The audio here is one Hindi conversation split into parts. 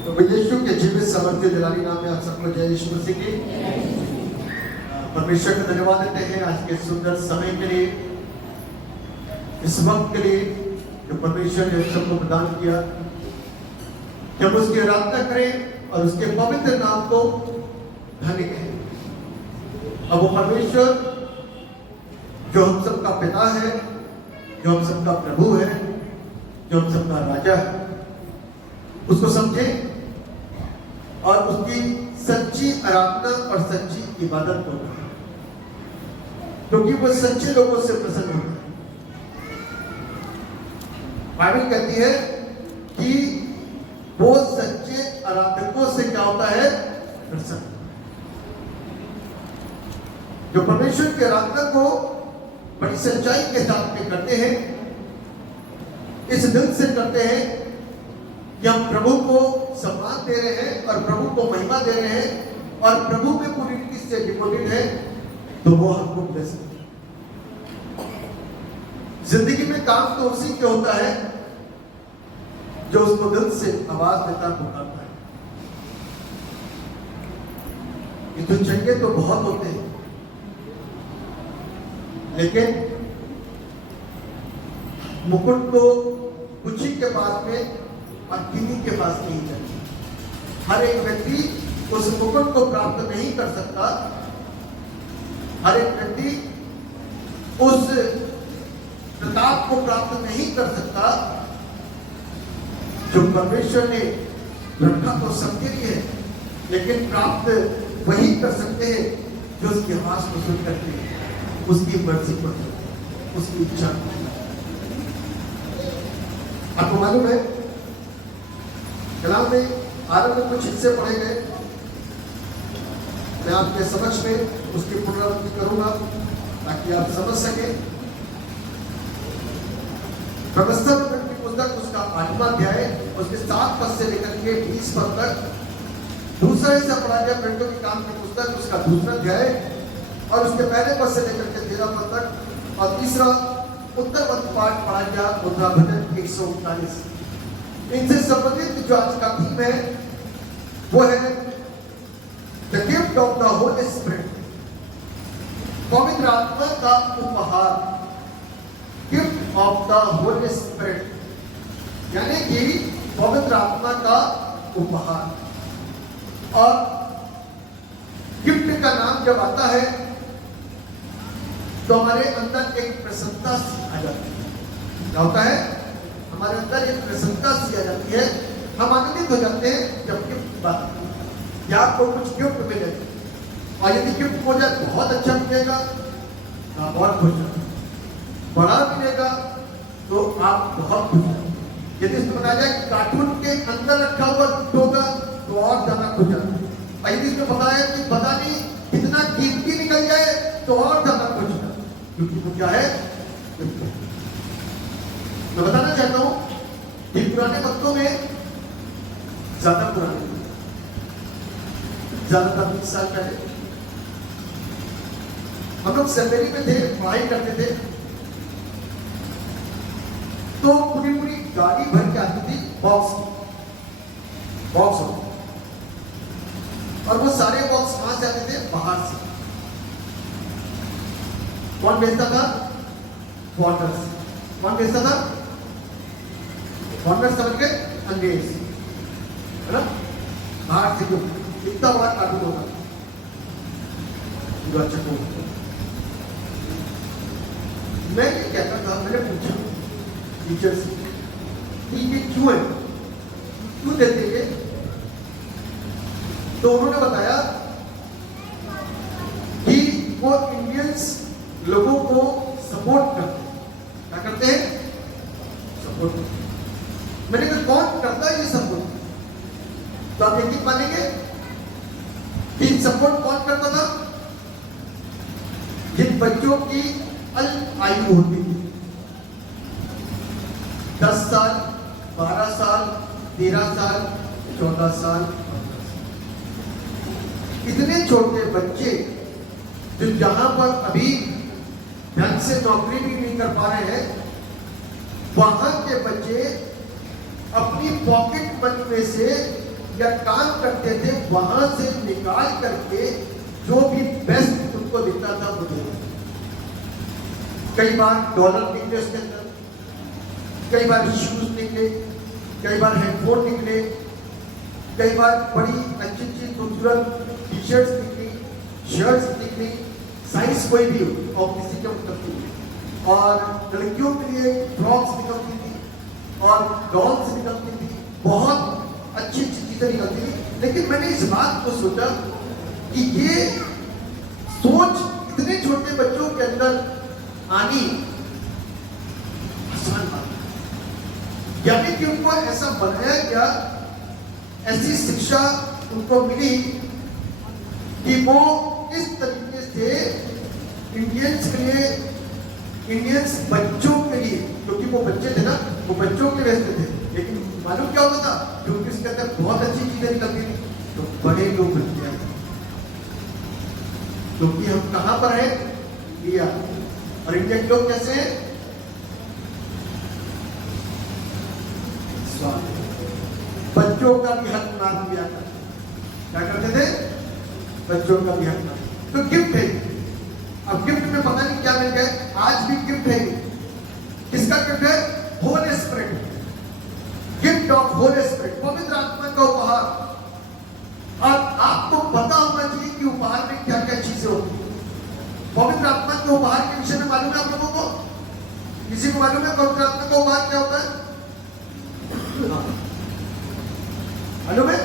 तो यीशु के जीवित समर्थ जलाली नाम में आप सबको जय यीशु मसीह की। परमेश्वर का धन्यवाद देते हैं आज के सुंदर समय के लिए, इस वक्त के लिए जो परमेश्वर ने सबको प्रदान किया कि हम उसकी आराधना करें और उसके पवित्र नाम को धन्य कहें। अब वो परमेश्वर जो हम सबका पिता है, जो हम सबका प्रभु है, जो हम सबका राजा है, उसको समझें और उसकी सच्ची आराधना और सच्ची इबादत को करें, क्योंकि वो सच्चे लोगों से प्रसन्न होता है। बाइबल कहती है कि वो सच्चे आराधकों से क्या होता है? प्रसन्न। जो परमेश्वर की आराधना को बड़ी सच्चाई के साथ में करते हैं, इस दिल से करते हैं कि हम प्रभु को सम्मान दे रहे हैं और प्रभु को महिमा दे रहे हैं और प्रभु में पूरी रीति से डिवोटेड है, तो वो हमको ब्लेस करता है। जिंदगी में काम तो उसी के होता है जो उसको दिल से आवाज देता पुकारता है। ये तो चाहिए तो बहुत होते हैं, लेकिन मुकुट तो कुछ ही के पास में और किन्हीं के पास नहीं जाती। हर एक व्यक्ति उस मुकुट को प्राप्त नहीं कर सकता। हर एक व्यक्ति उस प्रताप को प्राप्त नहीं कर सकता जो परमेश्वर ने रखा तो सबके लिए है, लेकिन प्राप्त वही कर सकते हैं जो उसकी आवाज को सुन करते हैं, उसकी मर्जी को, उसकी इच्छा को। आपको मालूम है, कलाम में आरंभ में कुछ हिस्से पढ़े गए, मैं आपके समक्ष में उसकी पुनरावृत्ति करूंगा ताकि आप समझ सके। व्यवस्था की पुस्तक उसका 8वां अध्याय उसके 7 पद से लेकर के 20 पद तक, दूसरा हिस्सा पढ़ा गया प्रेरितों के काम की पुस्तक उसका 2वां अध्याय और उसके पहले पद से लेकर के 13 पद तक, और तीसरा उत्तरवर्ती पाठ पढ़ा गया मुद्रा भजन 139। इनसे संबंधित जो आज का थीम है वो है the gift of the Holi spirit, पवित्र आत्मा का उपहार। Gift of the Holi spirit यानी कि पवित्र आत्मा का उपहार। और गिफ्ट का नाम जब आता है तो हमारे अंदर एक प्रसन्नता आ जाती है। क्या होता है? हमारे अंदर एक प्रसन्नता सी आ जाती है। हम आनंदित हो जाते हैं जब गिफ्ट की बात आती है, या आपको कुछ गिफ्ट मिले, और यदि गिफ्ट हो जाए बहुत अच्छा मिलेगा तो आप बहुत खुश होंगे, बड़ा मिलेगा तो आप बहुत खुश होंगे। यदि इसमें बताया जाए कार्टून के अंदर रखा हुआ गिफ्ट होगा तो और ज्यादा खुश होंगे, और यदि इसमें बताया कि पता नहीं कितना कीमती निकल जाए तो और ज्यादा खुश होंगे, क्योंकि वो क्या है? मैं बताना चाहता हूं कि पुराने वक्तों में, ज्यादा पुराने, ज्यादातर 20 साल पहले हम लोग सेमिनरी में थे, पढ़ाई करते थे, तो पूरी पूरी गाड़ी भर के आती थी बॉक्स होते, और वो सारे बॉक्स कहां से आते थे? बाहर से। कौन भेजता था? क्वार्टर्स। कौन भेजता था? कॉन्वेंट समझ के अंग्रेज, है ना? बाहर से कुछ इतना बड़ा कार्टून होता जो अच्छा को। मैं ये कहता था, मैंने पूछा टीचर से कि ये क्यों है, क्यों देते ये? तो उन्होंने बताया कि वो इंडियंस लोगों को सपोर्ट करते हैं। क्या करते हैं? सपोर्ट करते हैं। मैंने कहा कौन करता है ये सपोर्ट? तो आप यकीन मानेंगे कि सपोर्ट कौन करता था? जिन बच्चों की अल्प आयु होती थी, 10 साल, 12 साल, 13 साल, 14 साल, 15 साल, इतने छोटे बच्चे जो जहां पर अभी ढंग से नौकरी भी नहीं कर पा रहे हैं, वहां के बच्चे अपनी पॉकेट मनी में से या काम करते थे वहां से निकाल करके जो भी बेस्ट उनको दिखता था वो देते थे। कई बार डॉलर निकले उसके अंदर, कई बार शूज निकले, कई बार हेडफोन निकले, कई बार बड़ी अच्छी अच्छी खूबसूरत टी शर्ट्स निकली, शर्ट्स निकली, साइज कोई भी हो और किसी के निकलती थी। और लड़कियों के लिए फ्रॉक्स निकलती थी और डॉल्स निकलती थी, बहुत अच्छी अच्छी चीजें निकलती थी। लेकिन मैंने इस बात को सोचा कि ये सोच इतने छोटे बच्चों के अंदर आनी आसान बात है, यानी कि उनको ऐसा बनाया गया, ऐसी शिक्षा उनको मिली कि वो इस तरीके से इंडियंस के लिए, इंडियंस बच्चों के लिए, क्योंकि वो बच्चे थे ना, वो बच्चों के लिए थे, लेकिन मालूम क्या होता था, क्योंकि इसके अंदर बहुत अच्छी चीजें निकलती थी तो बड़े लोग बन गए। क्योंकि हम कहां पर हैं, इंडिया, और इंडिया के लोग कैसे हैं, बच्चों का भी हक मार दिया करते, क्या करते थे, बच्चों का भी हक। तो गिफ्ट है, अब गिफ्ट में पता नहीं क्या मिल गया, आज भी गिफ्ट है। किसका गिफ्ट है, Holi spirit, gift of Holi spirit, पवित्र आत्मा का उपहार। और आपको पता होना चाहिए कि उपहार में क्या क्या चीजें होती है। पवित्र आत्मा के उपहार के विषय में मालूम है आप लोगों को, किसी को मालूम है पवित्र आत्मा का उपहार क्या होता है, मालूम है,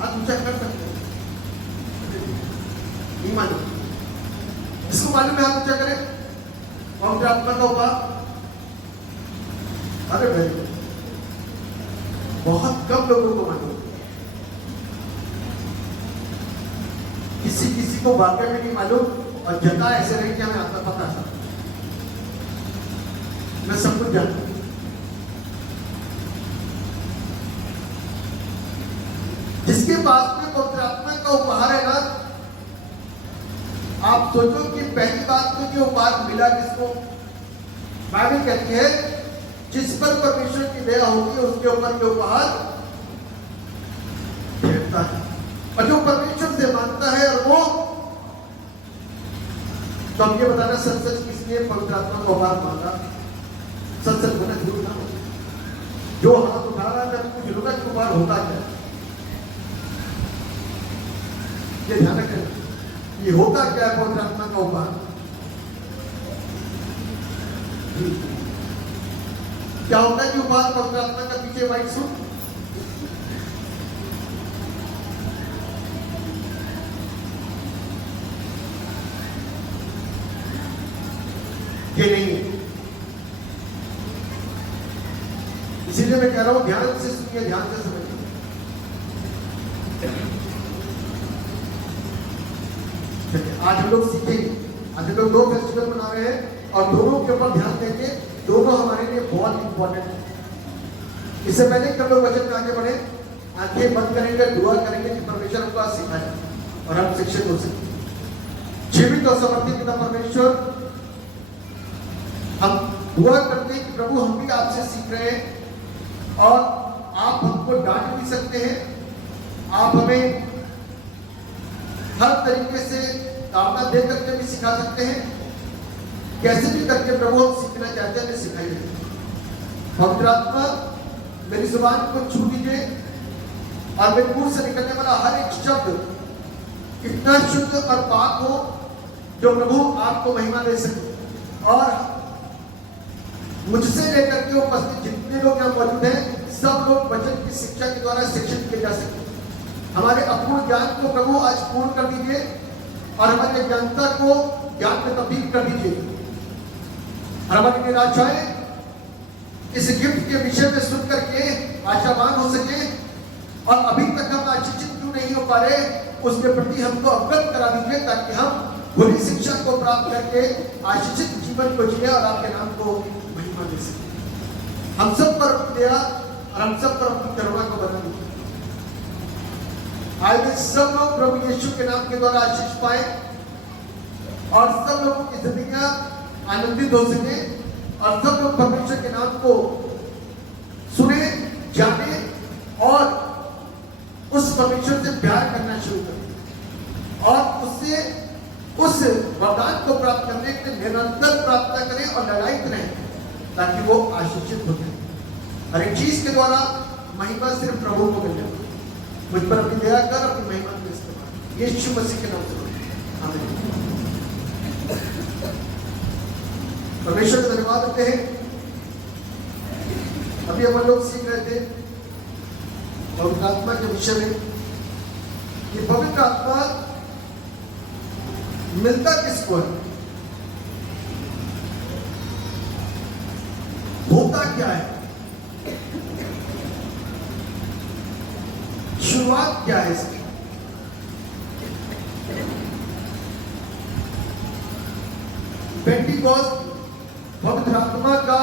आप ऊंचा कर सकते हो, नहीं मालूम, इसको मालूम है आप ऊंचा करें, पवित्र आत्मा का उपहार। अरे भाई बहुत कम लोगों को मालूम, किसी किसी को वाकई में नहीं मालूम, और जगह ऐसे रही कि हमें आता पता था, मैं सब कुछ जानता हूं। जिसके पास में पवित्र आत्मा का उपहार है ना, आप सोचो कि पहली बात तो जो उपहार मिला किसको, बाइबल कहती है जिस पर परमेश्वर की दया होती है उसके ऊपर जो उपहार ठहरता है, और जो परमेश्वर से मांगता है और वो, तो हम ये बताना सच सच किसने पवित्र आत्मा का उपहार मांगा, सच सच बोला, झूठ ना। जो हाथ उठा रहा है मैं पूछ लूंगा कि उपहार होता क्या, ये ध्यान रखें, ये होता क्या है पवित्र आत्मा का उपहार, क्या होता है कि उपहार पवित्र आत्मा का, पीछे वाइट सूट, ये नहीं है। इसीलिए मैं कह रहा हूं ध्यान से सुनिए, ध्यान से समझिए। आज हम लोग सीखेंगे, आज हम लोग दो फेस्टिवल मना रहे हैं और दोनों के ऊपर ध्यान देंगे, दोनों हमारे लिए बहुत इंपॉर्टेंट है। इससे पहले कि हम लोग वचन में आगे बढ़े, आंखें बंद करेंगे, दुआ करेंगे कि परमेश्वर हमको आज सिखाए और हम शिक्षक हो सके। जीवित और समर्थित पिता परमेश्वर, हम दुआ करते हैं कि प्रभु हम भी आपसे सीख रहे हैं और आप हमको डांट भी सकते हैं, आप हमें हर तरीके से ताड़ना दे करके भी सिखा सकते हैं, कैसे भी करके प्रभु हम सीखना चाहते हैं, सिखाइए। पवित्र आत्मा मेरी जुबान को छू दीजिए और मेरे मुंह से निकलने वाला हर एक शब्द इतना शुद्ध और पाक हो जो प्रभु आपको महिमा दे सके, और मुझसे लेकर के उपस्थित जितने लोग यहाँ मौजूद हैं सब लोग वचन की शिक्षा के द्वारा शिक्षित किए जा सके। हमारे अपूर्ण ज्ञान को प्रभु आज पूर्ण कर दीजिए और हमारी अज्ञानता को ज्ञान में तब्दील कर दीजिए, और हमारी निराशाएं इस गिफ्ट के विषय में सुन करके आशावान हो सके, और अभी तक हम आशीषित क्यों नहीं हो पा रहे उसके प्रति हमको अवगत करा दीजिए, ताकि हम बुरी शिक्षा को प्राप्त करके आशीषित जीवन को जिए और आपके नाम को महिमा दे सके। हम सब पर अपनी दया और हम सब पर अपनी करुणा को बना दीजिए। आज सब लोग प्रभु यीशु के नाम के द्वारा आशीष पाए और सब लोगों की जिंदगियां आनंदित हो सके, और सब लोग परमेश्वर के नाम को सुने, जाने और शुरू करें और उससे उस वरदान को प्राप्त करने के लिए निरंतर प्रार्थना करें और ललायित रहें, ताकि वो आशीषित होते हैं। हर एक चीज के द्वारा महिमा सिर्फ प्रभु को मिले। मुझ पर अपनी दया कर, अपनी महिमा को इस्तेमाल, यीशु मसीह के नाम से आमीन। परमेश्वर का धन्यवाद देते हैं। अभी हम लोग सीख रहे थे पवित्र आत्मा के विषय में कि पवित्र आत्मा मिलता किसको है, होता क्या है, शुरुआत क्या है इसकी। पेंटिकॉस्ट पवित्र आत्मा का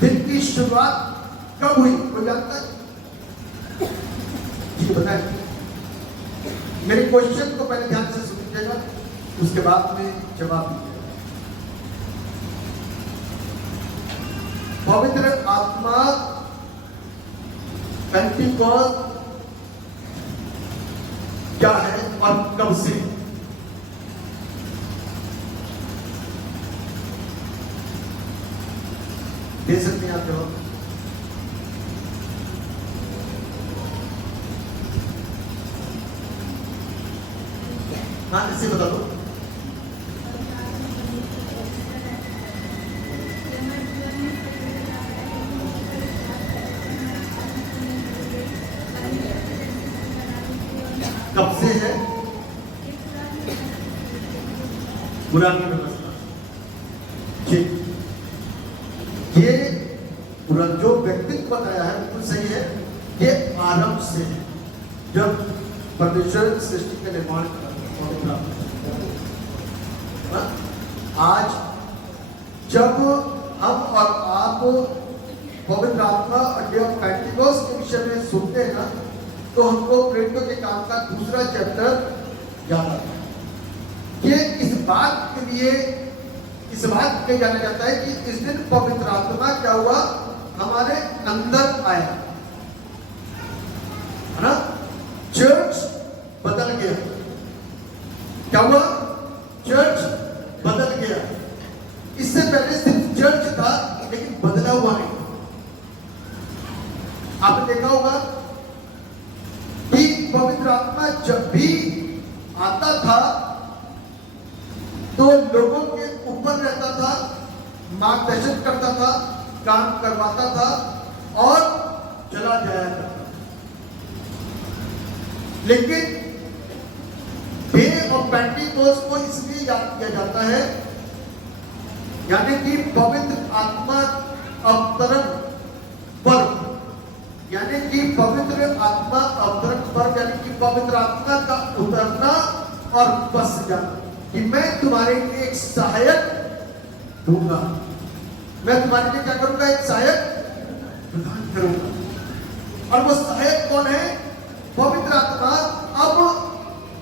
दिन की शुरुआत कब हुई, कोई जानता है? जी बताएं। मेरे क्वेश्चन को पहले ध्यान से सुनिएगा, उसके बाद में जवाब दीजिएगा। पवित्र आत्मा पेंटिकॉस्ट क्या है और कब से? दे सकते हैं आप जवाब? हाँ, इसे बता दो। कब से है? पुरानी व्यवस्था। ठीक, ये जो व्यक्तित्व बताया है बिल्कुल सही है। ये आरंभ से है, जब परमेश्वर सृष्टि का निर्माण करा। आज जब हम और आप पवित्र आत्मा और डे ऑफ पेंटिकॉस्ट के विषय में सुनते हैं ना, तो हमको प्रेरितों के काम का दूसरा चैप्टर याद आता है। ये इस बात के लिए इस बात पे जाना जाता है कि इस दिन पवित्र आत्मा क्या हुआ, हमारे अंदर आया, है ना। चर्च बदल गया। क्या हुआ? चर्च बदल गया। इससे पहले सिर्फ चर्च था, लेकिन बदला हुआ नहीं। आपने देखा होगा कि पवित्र आत्मा जब भी आता था तो लोगों के ऊपर रहता था, मार्गदर्शन करता था, काम करवाता था और चला जाया करता था। लेकिन डे ऑफ पेंटिकॉस्ट को इसलिए याद किया जाता है, यानी कि पवित्र आत्मा अवतरण पर्व, यानी कि पवित्र आत्मा अवतरण पर्व, यानी कि पवित्र आत्मा का उतरना और बस जाना, कि मैं तुम्हारे लिए एक सहायक दूंगा। मैं तुम्हारे लिए क्या करूंगा? एक सहायक प्रदान करूंगा। और वो सहायक कौन है? पवित्र आत्मा। अब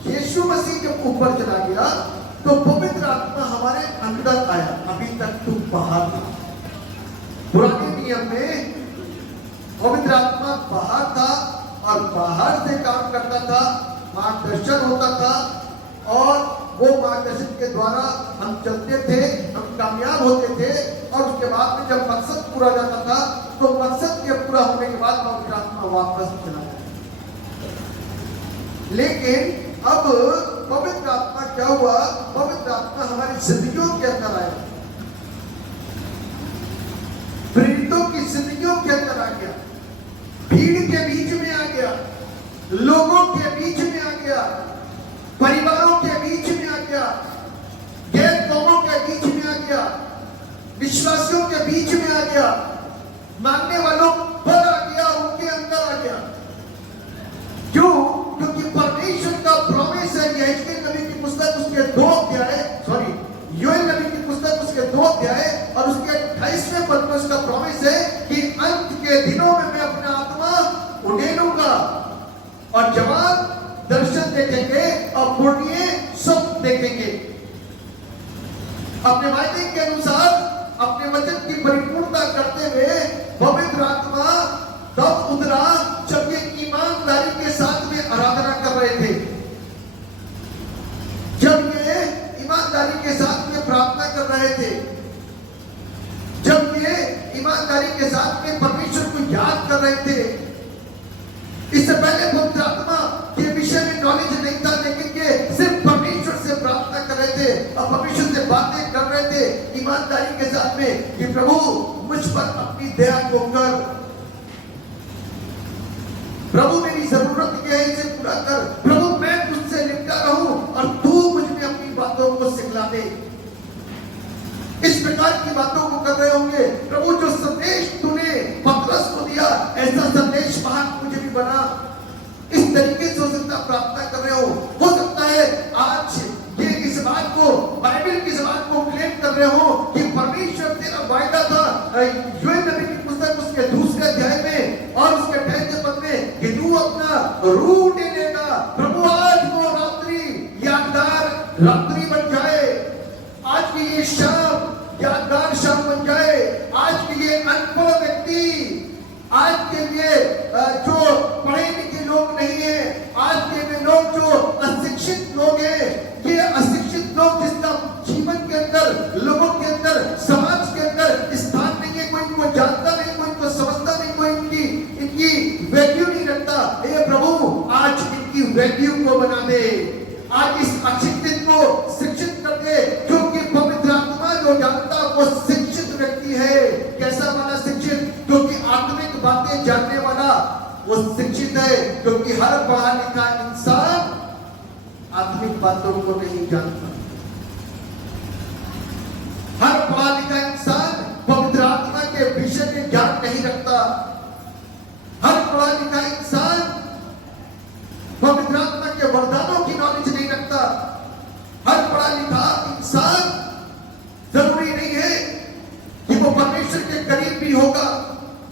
यीशु मसीह जब ऊपर चला गया तो पवित्र आत्मा हमारे अंदर आया। अभी तक तुम बाहर था। पुराने नियम में पवित्र आत्मा बाहर था और बाहर से काम करता था, मार्गदर्शन होता था, और वो मार्गदर्शन के द्वारा हम चलते थे, हम कामयाब होते थे। और उसके बाद में जब मकसद पूरा हो जाता था तो मकसद के पूरा होने के बाद पवित्र आत्मा वापस चला जाता। लेकिन अब पवित्र आत्मा क्या हुआ? पवित्र आत्मा हमारी जिंदगियों के अंदर आया, प्रेरितों की जिंदगियों के अंदर आ गया, भीड़ के बीच में आ गया, लोगों के बीच में आ गया, परिवारों के बीच में आ गया, गैर कौमों के बीच में आ गया, विश्वासियों के बीच में आ गया, मानने वालों पर आ गया, उनके अंदर आ गया। क्यों? क्योंकि परमेश्वर का प्रॉमिस है। यहेजकेल नबी की पुस्तक उसके 2 अध्याय, योएल नबी की पुस्तक उसके 2 अध्याय और उसके 28वें पद में उसका प्रॉमिस है कि अंत के दिनों में मैं अपना आत्मा उड़ेलूंगा और जवान दर्शन देखेंगे और पुण्य स्वप्न देखेंगे। अपने वायदे के अनुसार अपने वचन की परिपूर्णता करते हुए पवित्र आत्मा तब उतरा जब ये ईमानदारी के साथ में परमेश्वर को याद कर रहे थे। इससे पहले पवित्र आत्मा के विषय में नॉलेज नहीं था, लेकिन ये सिर्फ परमेश्वर से प्रार्थना कर रहे थे और परमेश्वर से बातें कर रहे थे ईमानदारी के साथ में कि प्रभु मुझ पर अपनी दया को कर, प्रभु मेरी जरूरत क्या है इसे पूरा कर, प्रभु मैं तुझसे लिपटा रहूं और तू मुझ में अपनी बातों को सिखला दे। इस प्रकार की बातों को कर रहे होंगे। प्रभु जो संदेश तूने पतरस को दिया, ऐसा संदेश महान मुझे भी बना। इस तरीके से हो सकता प्रार्थना कर रहे हो सकता है आज ये इस बात को, बाइबल की इस बात को क्लेम कर रहे हो कि परमेश्वर तेरा वायदा था योएल नबी की पुस्तक उसके दूसरे अध्याय में और उसके 28वें पद में कि तू अपना रूह ले लेगा। प्रभु आज वो रात्रि यादगार रात्रि बन जाए, आज की ये शाम यादगार शाम बन जाए, आज के ये अनपढ़ व्यक्ति, आज के लिए जो पढ़े लिखे लोग नहीं है, आज के वे लोग जो अशिक्षित लोग हैं, ये अशिक्षित लोग जिसका जीवन के अंदर, लोगों के अंदर, समाज के अंदर स्थान नहीं है, कोई इनको जानता नहीं, कोई इनको समझता नहीं, कोई इनकी वैल्यू नहीं रखता। हे प्रभु आज इनकी वैल्यू को बना दे, आज इस अशिक्षित को शिक्षित कर दे, क्योंकि पवित्र आत्मा जो जानता वो शिक्षित व्यक्ति है। कैसा वाला शिक्षित? क्योंकि आत्मिक बातें जानने वाला वो शिक्षित है, क्योंकि हर पढ़ा लिखा इंसान आत्मिक बातों को नहीं जानता। हर पढ़ा लिखा इंसान पवित्र आत्मा के विषय में ज्ञान नहीं रखता। हर पढ़ा लिखा इंसान पवित्र आत्मा के वरदानों की नॉलेज नहीं रखता। हर पढ़ा लिखा इंसान जरूरी नहीं है कि वो परमेश्वर के करीब भी होगा,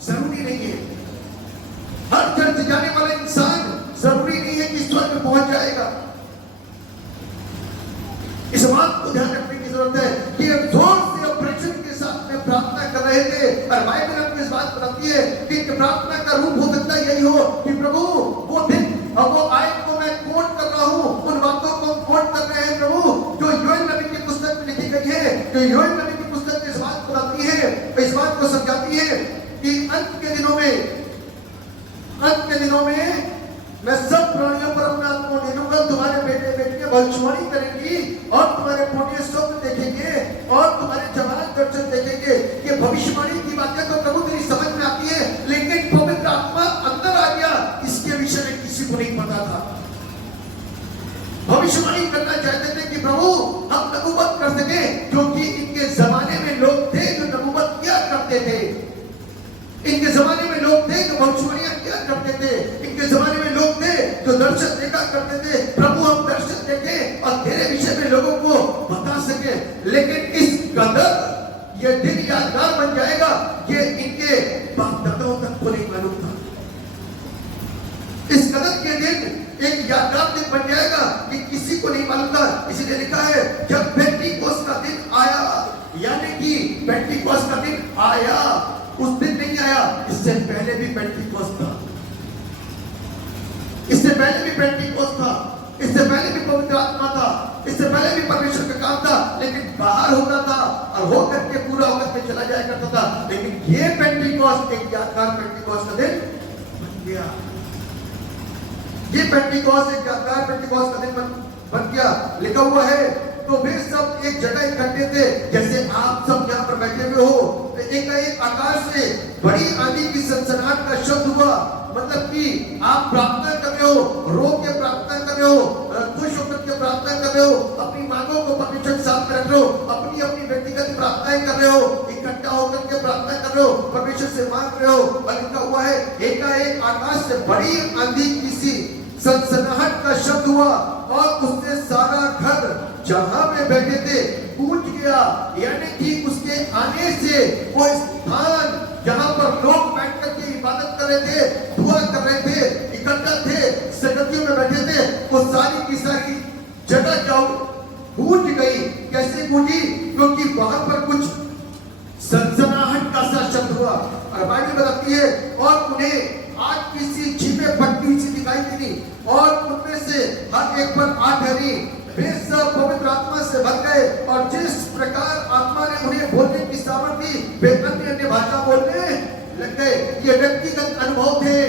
जरूरी नहीं है। हर चर्च जाने वाला इंसान जरूरी नहीं है कि स्वर्ग में पहुंच जाएगा। इस बात को ध्यान रखने की जरूरत है कि जोर से ऑपरेशन के साथ में प्रार्थना कर रहे थे और बाइबल हमको इस बात बताती है कि प्रार्थना का रूप हो सकता है यही हो कि प्रभु वो दिन और वो आयत को मैं कोट कर रहा हूं, उन बातों को कोट कर रहे हैं प्रभु जो योएल नबी की पुस्तक में लिखी गई है। जो योएल नबी की पुस्तक में इस बात को बताती है, इस बात को समझाती है कि अंत के दिनों में मैं सब प्राणियों पर अपना आत्मा दे दूंगा, तुम्हारे बेटे बेटियां भविष्यवाणी करेंगी और तुम्हारे पोते स्वप्न देखेंगे और तुम्हारे जवान दर्शन देखेंगे। ये भविष्यवाणी की बातें तो प्रभु तेरी समझ में आती है, लेकिन पवित्र आत्मा अंदर आ गया, इसके विषय में किसी को नहीं पता था। भविष्यवाणी करना चाहते थे कि प्रभु हम नबूवत कर सके, क्योंकि इनके जमाने में लोग थे जो नबूवत किया करते थे। इनके जमाने में लोग थे जो भविष्यवाणियां किया करते थे। इनके जमाने में लोग थे जो दर्शन देखा करते थे। प्रभु हम दर्शन देखें और तेरे विषय में लोगों को बता सके, लेकिन इस कदर ये दिन यादगार बन जाएगा, ये इनके बाप दादाओं तक को नहीं मालूम था। इस कदर के दिन एक यादगार दिन बन जाएगा कि किसी को नहीं मालूम था। इसीलिए लिखा है जब पेंटिकोस्त का दिन आया, यानी कि पेंटिकोस्त का दिन आया, उस दिन नहीं आया, इससे पहले भी पेंटिकोस्त था, इससे पहले भी पेंटिकोस्त था, इससे पहले भी पवित्र आत्मा था, इससे पहले भी परमेश्वर का काम था, लेकिन बाहर होता था और होकर के पूरा होकर के चला जाया करता था। लेकिन ये पेंटिकोस्त एक यादगार पेंटिकोस्त का दिन बन गया। ये पेंटिकोस्त एक यादगार पेंटिकोस्त का दिन बन गया। लिखा हुआ है तो वे सब एक जगह इकट्ठे थे, जैसे आप सब यहाँ पर बैठे हुए हो। एक आकाश से बड़ी आंधी की सनसनाहट का शब्द हुआ, मतलब कि आप प्रार्थना कर रहे हो, रो के प्रार्थना कर रहे हो, खुश होकर के प्रार्थना कर रहे हो, अपनी मांगों को परमेश्वर के सामने रख रहे हो, अपनी अपनी व्यक्तिगत प्रार्थनाएं कर रहे हो, इकट्ठा होकर के प्रार्थना कर रहे हो, परमेश्वर से मांग रहे हो। और लिखा हुआ है एकाएक आकाश से बड़ी आंधी की सी सनसनाहट का शब्द हुआ और उससे सारा घर जहां में बैठे थे गूंज गया। यानी कि उसके आने से वो स्थान जहां पर लोग बैठ करके इबादत कर रहे थे, दुआ कर रहे थे, इकट्ठा थे, संगतियों में बैठे थे, वो सारी की सारी जगह जाओ गूंज गई। कैसे गूंजी? क्योंकि वहां पर कुछ सनसनाहट का सा शब्द हुआ। और बाइबल बताती है और उन्हें आग की सी चीखें फटती हुई दिखाई दी और उनमें से हर एक पर आग ठहरी। वे सब पवित्र आत्मा से भर गए और जिस प्रकार आत्मा ने उन्हें बोलने की सामर्थ दी, वे अन्य अन्य भाषा बोलने लग गए। ये व्यक्तिगत अनुभव थे।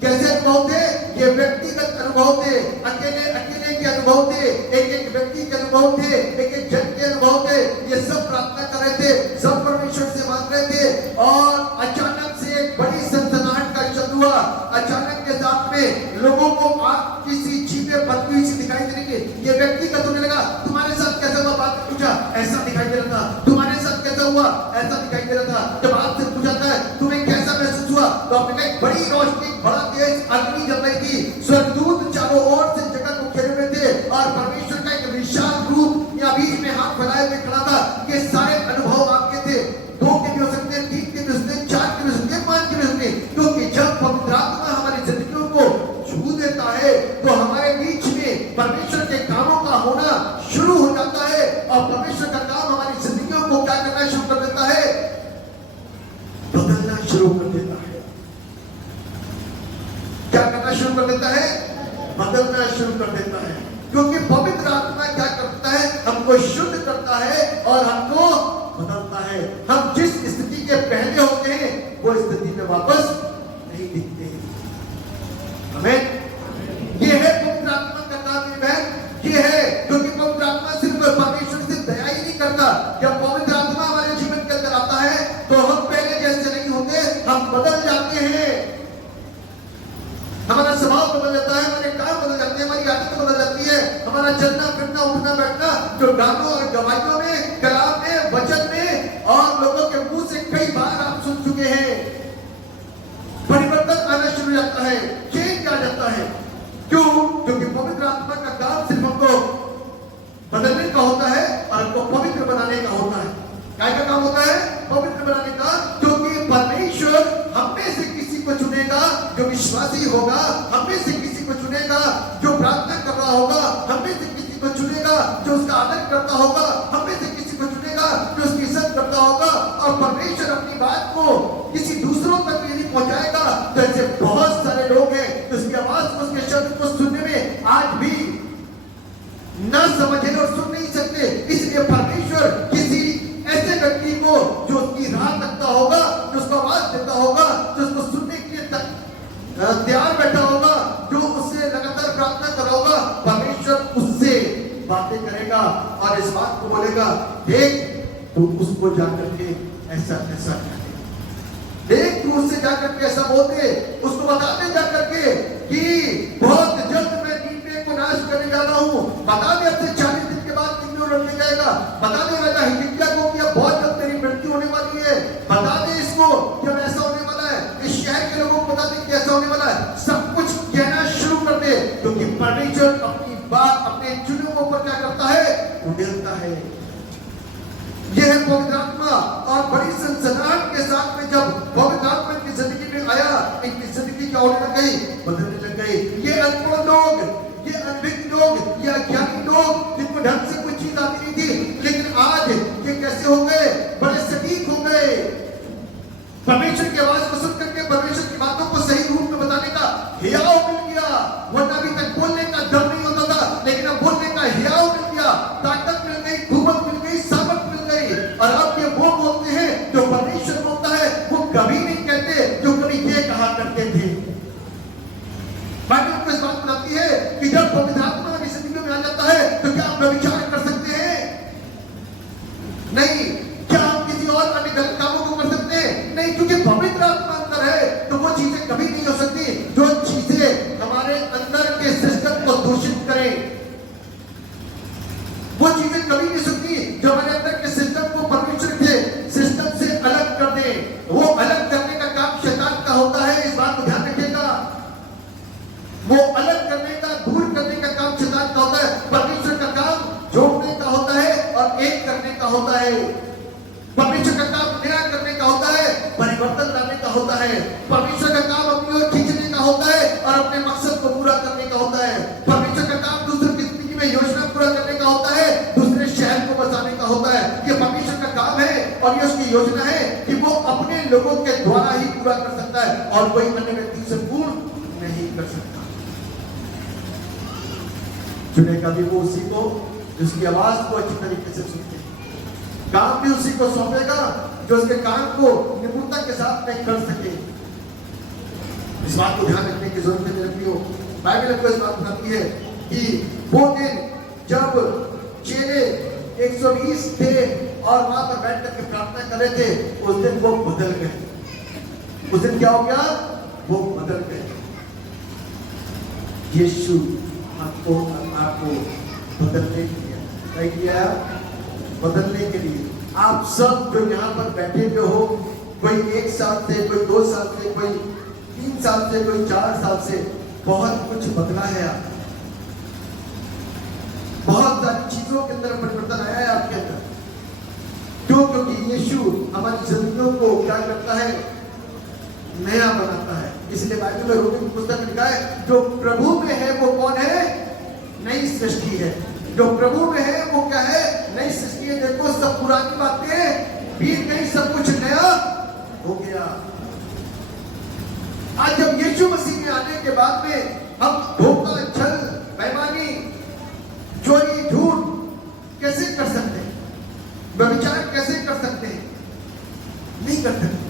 कैसे अनुभव थे? ये व्यक्तिगत अनुभव थे, अकेले अकेले के अनुभव थे, एक एक व्यक्ति के अनुभव थे, एक एक जन के अनुभव थे। ये सब प्रार्थना कर रहे थे, सब परमेश्वर से मांग रहे थे, और अचानक से एक बड़ी सनसनाहट का शब्द हुआ। अचानक के साथ में लोगों को आग की सी चीजें बनती हुई दिखाई दे रही। ये व्यक्तिगत होने लगा। तुम्हारे साथ कैसा हुआ? बात पूछा, ऐसा दिखाई दे रहा था। तुम्हारे साथ कैसा हुआ? ऐसा दिखाई दे रहा था। जब आपसे पूछा था तुम्हें कैसा महसूस हुआ, तो आपने कहा बड़ी रोशनी, बड़ा तेज अग्नि जल रही थी, स्वर्गदूत चारों ओर से जगह को घेरे हुए थे, और परमेश्वर का एक विशाल रूप या बीच में हाथ फैलाए हुए खड़ा था। ये सारे अनुभव आपके थे। 2 के भी हो सकते हैं, 3 के भी हो सकते हैं, 4 के भी हो सकते हैं, 5 के भी हो सकते हैं, क्योंकि जब पवित्र आत्मा हमारी जिंदगियों को छू देता है तो हमारे बीच में परमेश्वर के कामों का होना शुरू हो जाता है, और परमेश्वर का काम हमारी जिंदगियों को क्या करना शुरू कर देता है? बदलना शुरू कर देता है। क्या करना शुरू कर देता है? बदलना शुरू कर देता है। क्योंकि पवित्र आत्मा क्या करता है? हमको शुद्ध करता है और हमको बदलता है। हम जिस स्थिति के पहले होते हैं वो स्थिति में वापस नहीं दिखते हैं। हमें ये है पवित्र आत्मा का काम। ये है क्योंकि पवित्र आत्मा सिर्फ परमेश्वर से दया ही नहीं करता। जब पवित्र आत्मा हमारे जीवन के अंदर आता है तो हम पहले जैसे नहीं होते, हम बदल जाते हैं। हमारा स्वभाव बदल जाता है, हमारे काम बदल जाते हैं, हमारी आदत बदल जाती है, हमारा चलना फिरना उठना बैठना जो गानों और गवाहियों में, कलाम में, वचन में और लोगों के मुंह से कई बार आप सुन चुके हैं, परिवर्तन आना शुरू हो जाता है, चेंज आ जाता है। क्यों? क्योंकि पवित्र आत्मा का काम सिर्फ हमको बदलने का होता है और हमको पवित्र बनाने का होता है। क्या का काम होता है? पवित्र बनाने का। क्योंकि परमेश्वर हम में से किसी को चुनेगा जो विश्वासी होगा, हम में से किसी को चुनेगा जो प्रार्थना कर रहा होगा, हम में से किसी को चुनेगा जो उसका आदर करता होगा, हम में से किसी को चुनेगा जो उसकी इज्जत करता होगा। और परमेश्वर अपनी बात को किसी दूसरों तक नहीं पहुंचाएगा। तो ऐसे बहुत सारे लोग हैं जो उसकी आवाज को, उसके शब्द को सुनने में आज भी न समझे और सुन नहीं सकते। इसलिए परमेश्वर किसी ऐसे व्यक्ति को जो उसकी राह तकता होगा, जो उसको आवाज देता होगा, जो उसको सुनने के लिए तैयार बैठा होगा, जो उससे लगातार प्रार्थना कर रहा होगा, परमेश्वर उससे बातें करेगा और इस बात को बोलेगा, देख तू उसको जाकर के ऐसा ऐसा देख, तू उससे जाकर के ऐसा बोल दे, उसको बता दे जाकर के कि बहुत जल्द मैं नीचे को नाश करने जा रहा हूँ। बता दे अब से 40 दिन के बाद कितने लड़ने जाएगा। बता दे राजा हिजकिय्याह को कि अब बहुत जल्द तेरी मृत्यु होने वाली है। बता दे इसको कि अब ऐसा होने वाला है। इस शहर के लोगों को बता दे कि ऐसा होने वाला है। सब कुछ कहना शुरू कर दे, क्योंकि परमेश्वर अपनी बात अपने चुने हुओं पर क्या करता है? उड़ेलता है। यह है पवित्र आत्मा। और बड़ी सनसनाहट के साथ में जब पवित्र आत्मा की जिंदगी में आया, इनकी जिंदगी क्या होने लग गई? बदलने लग गई। ये अनपढ़ लोग, ये अनभिज्ञ लोग, ये अज्ञानी लोग जिनको ढंग से कोई चीज आती नहीं थी, लेकिन आज ये कैसे हो गए? बड़े सटीक हो गए। परमेश्वर की आवाज को सुन करके परमेश्वर की बातों को सही रूप में बताने का हियाव मिल गया। वरना अभी तक बोलने का दम नहीं होता था, लेकिन अब बोलने का हियाव मिल गया, ताकत मिल गई, कुवत मिल गई, सामर्थ मिल गई। और अब ये वो बोलते हैं जो परमेश्वर बोलता है, वो कभी नहीं कहते जो कभी ये कहा करते थे। बाइबल को इस बात बताती है कि जब पवित्र आत्मा हमारी जिंदगी में आ जाता है तो क्या हम व्यभिचार कर सकते हैं? नहीं। क्या हम किसी और अन्य गलत कामों को कर सकते हैं? नहीं, क्योंकि पवित्र आत्मा अंदर है तो वो चीजें कभी नहीं हो सकती जो चीजें हमारे अंदर के सिस्टम को दूषित करें। वो चीजें कभी नहीं सकती जो हमारे अंदर के सिस्टम को परमेश्वर के सिस्टम से अलग कर दे। वो अलग करने का काम शैतान का होता है, इस बात को ध्यान रखिएगा। वो अलग करने का, दूर करने का काम शैतान का होता है। परमेश्वर का काम जोड़ने का होता है और एक करने का होता है। परमेश्वर का काम नया करने का होता है, परिवर्तन लाने का होता है। परमेश्वर का काम अपनी ओर खींचने का होता है और अपने मकसद को पूरा करने का होता है। परमेश्वर का काम दूसरे की जिंदगी में योजना पूरा करने का होता है, दूसरे शहर को बसाने का होता है। ये परमेश्वर का काम है और ये उसकी योजना है कि वो अपने लोगों के द्वारा ही पूरा कर सकता है और कोई अन्य व्यक्ति से पूर्ण नहीं कर सकता। चुनेगा भी वो उसी को जिसकी आवाज को अच्छी तरीके से सुनते हैं। काम भी उसी को सौंपेगा जो उसके काम को निपुणता के साथ में कर सके। इस बात को ध्यान रखने की जरूरत है मेरे प्रियो। बाइबल को इस बात बताती है कि वो दिन जब चेले 120 थे और वहां पर बैठ करके प्रार्थना कर रहे थे, उस दिन वो बदल गए। उस दिन क्या हो गया? वो बदल गए। यीशु आपको बदलने के लिए क्या किया? बदलने के लिए। आप सब जो यहाँ पर बैठे हुए हो, कोई 1 साल से, कोई 2 साल से, कोई 3 साल से, कोई 4 साल से, बहुत कुछ बदला है। आप बहुत सारी चीजों के अंदर परिवर्तन आया है आपके अंदर। क्यों? क्योंकि यीशु हमारी जिंदगियों को क्या करता है? नया बनाता है। इसलिए बाइबल में रोमी की पुस्तक में लिखा है, जो प्रभु में है वो कौन है? नई सृष्टि है। जो प्रभु में है वो क्या है? नई सृष्टि है। देखो, सब पुरानी बातें बीत गई, सब कुछ नया हो गया। आज जब यीशु मसीह के आने के बाद में हम धोखा, छल, बेईमानी, चोरी, झूठ कैसे कर सकते हैं? व्यभिचार कैसे कर सकते हैं? नहीं कर सकते।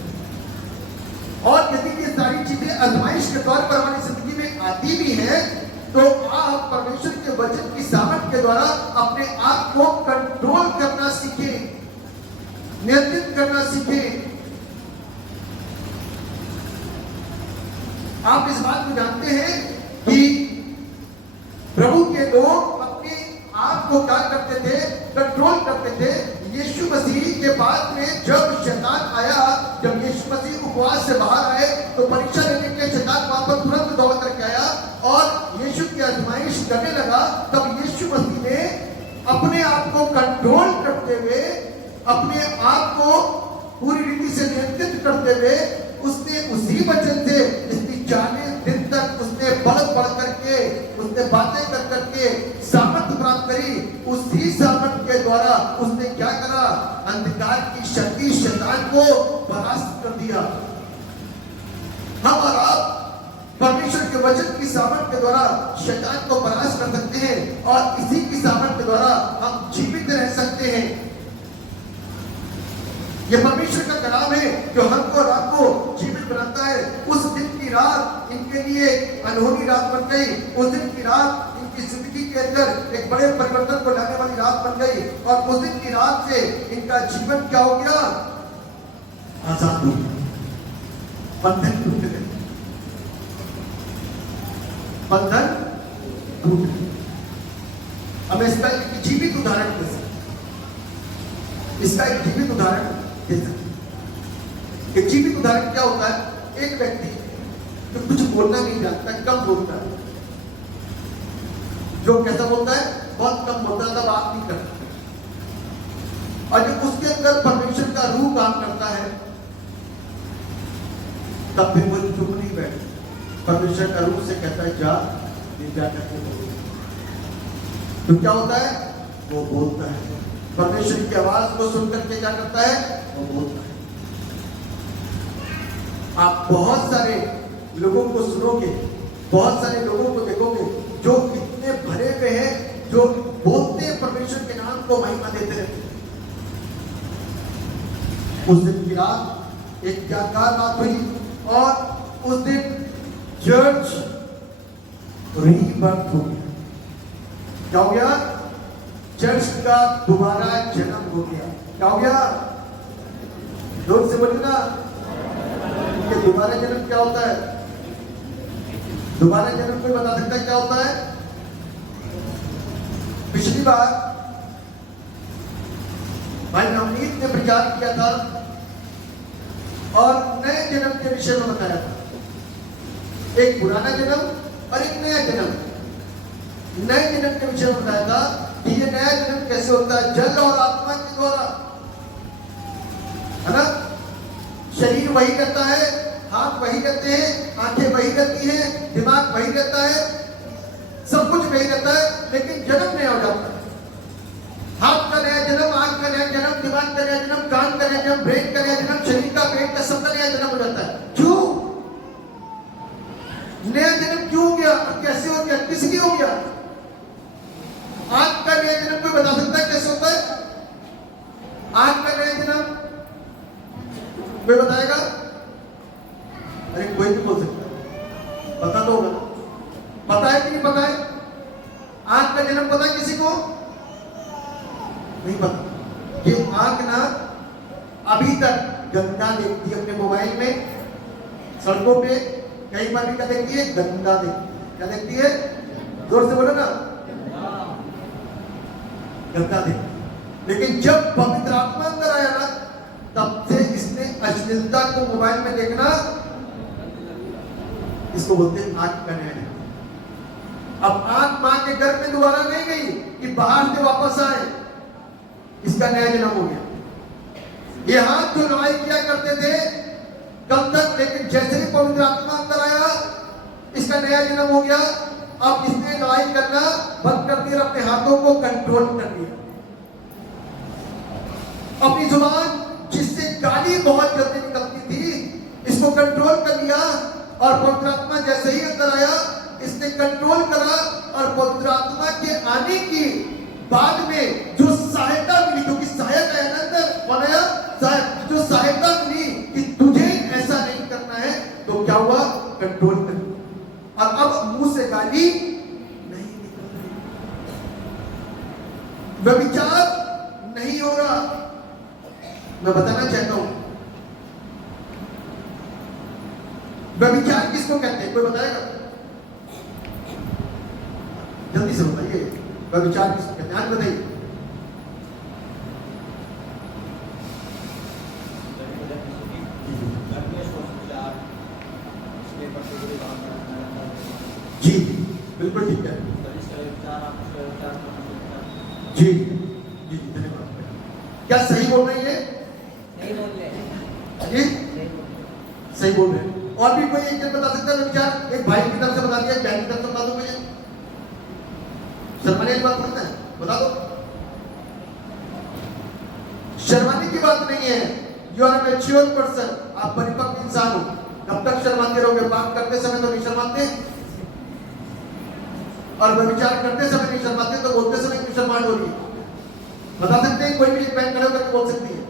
और यदि ये सारी चीजें आजमाइश के तौर पर हमारी जिंदगी में आती भी है, तो आप परमेश्वर के वचन की सामर्थ के द्वारा अपने आप को कंट्रोल करना सीखें, नियंत्रित करना सीखें। आप इस बात को जानते हैं कि प्रभु के लोग अपने आप को क्या करते थे? कंट्रोल करते थे। यीशु मसीह के बाद में जब शैतान आया, जब यीशु मसीह उपवास से बाहर आए, तो परीक्षा लेने के शैतान वहां पर तुरंत दौड़ करके आया और यीशु की आजमाइश करने लगा। तब यीशु मसीह ने अपने आप को कंट्रोल करते हुए, अपने आप को पूरी रीति से नियंत्रित करते हुए, उसने उसी वचन से इसकी 40 दिन तक उसने बढ़ करके, उसने बातें कर करके सामर्थ प्राप्त करी। उसी सामर्थ के द्वारा उसने क्या करा? अंधकार की शक्ति, शैतान को परास्त कर दिया। हम और आप परमेश्वर के वचन की सामर्थ के द्वारा शैतान को परास्त कर सकते हैं और इसी की सामर्थ के द्वारा हम जीवित रह सकते हैं। ये परमेश्वर का कलाम है जो हमको और आपको जीवित बनाता है। उस दिन की रात इनके लिए अनहोनी रात बन गई। उस दिन की रात इनकी जिंदगी के अंदर एक बड़े परिवर्तन को लाने वाली रात बन गई और उस दिन की रात से इनका जीवन क्या हो गया? आजाद हो गया। बंधन टूट गए, बंधन टूट गए। अब इसका एक जीवित उदाहरण दे सकते, इसका एक जीवित उदाहरण दे सकते। एक जीवित उदाहरण क्या होता है? एक व्यक्ति जो कुछ बोलना नहीं जानता, कम बोलता है, जो कैसा बोलता है? बहुत कम बोलता है, तब बात नहीं करता। और जब उसके अंदर परमेश्वर का रूह काम करता है, तब फिर वो चुप नहीं बैठता। परमेश्वर का रूह से कहता है जा, जा करके बोलो। तो क्या होता है? वो बोलता है। परमेश्वर की आवाज को सुन करके क्या करता है? वो बोलता है। आप बहुत सारे लोगों को सुनोगे, बहुत सारे लोगों को देखोगे जो इतने भरे हुए हैं, जो बोलते हैं परमेश्वर के नाम को महिमा देते रहते हैं। उस दिन की रात एक ज्ञानकार रात हुई और उस दिन चर्च रीबर्थ हो गया। क्या हो गया? चर्च का दोबारा जन्म हो गया। क्या हो गया? जोर से बोलिए ना। ये दोबारा जन्म क्या होता है? दोबारा जन्म कोई बता सकता है क्या होता है? पिछली बार भाई नवनीत ने प्रचार किया था और नए जन्म के विषय में बताया था। एक पुराना जन्म और एक नया जन्म। नए जन्म के विषय में बताया था कि ये नया जन्म कैसे होता है? जल और आत्मा के द्वारा, है ना? शरीर वही रहता है, हाथ वही रहते हैं, आंखें वही रहती हैं, दिमाग वही रहता है, सब कुछ वही रहता है, लेकिन जन्म नया हो जाता है। हाथ का नया जन्म, आंख का नया जन्म, दिमाग का नया जन्म, कान का नया जन्म, ब्रेन का नया जन्म, शरीर का, पेट का, सबका नया जन्म हो जाता है। क्यों नया जन्म क्यों हो गया? कैसे हो गया? किस लिए हो गया? आंख का नया जन्म कोई बता सकता है कैसे होता है? आंख कोई बताएगा? अरे कोई भी बोल सकता है, पता तो होगा। पता है कि नहीं पता है? आंख का जन्म पता है किसी को? नहीं पता। ये आंख ना अभी तक गंदा देखती है अपने मोबाइल में, सड़कों पे कई बार भी क्या देखती है? गंदा देखती है। क्या देखती है? जोर से बोलो ना, गंदा देखती है। लेकिन जब पवित्र आत्मा अंदर आया ना, तब से इसने अश्लीलता को मोबाइल में देखना, इसको बोलते हैं आंख का न्याय। अब आंख मां के गर्भ में दोबारा नहीं गई कि बाहर से वापस आए, इसका नया जन्म हो गया। ये हाथ जो लड़ाई किया करते थे कब तक, लेकिन जैसे ही पवित्र आत्मा अंदर आया, इसका नया जन्म हो गया। अब इसने लड़ाई करना बंद कर दिया, अपने हाथों को कंट्रोल कर दिया। अपनी जुबान जिससे गाली बहुत जल्दी निकलती थी, इसको कंट्रोल कर लिया। और पवित्र आत्मा जैसे ही अंदर आया, इसने कंट्रोल करा। और पवित्र आत्मा के आने की बाद में जो सहायता मिली, क्योंकि सहायक है अंदर बनाया, जो सहायता मिली कि तुझे ऐसा नहीं करना है, तो क्या हुआ? कंट्रोल कर। और अब मुंह से गाली नहीं निकल रही, व्यभिचार नहीं हो रहा। मैं बताना चाहता हूं, व्यभिचार किसको कहते हैं? कोई बताएगा? जल्दी से बताइए, व्यभिचार किसको कहते हैं? आज बताइए। जी बिल्कुल ठीक है। जी जी धन्यवाद। क्या सही बोल रही है? नहीं बोल रहे जी सही बोल रहे हैं। और भी कोई एक बता सकता है विचार? एक भाई की तरफ से बता दिया, बहन की तरफ से बता दो मुझे। शर्माने की बात करना है, बता दो। शर्माने की बात नहीं है। यू आर मैच्योर पर्सन, आप परिपक्व इंसान हो। कब तक शर्माते रहोगे? बात करते समय तो नहीं शर्माते, और विचार करते समय नहीं शर्माते, तो बोलते समय क्यों शर्माहट हो रही है? बता सकते हैं? कोई भी एक बहन खड़े होकर बोल सकती है।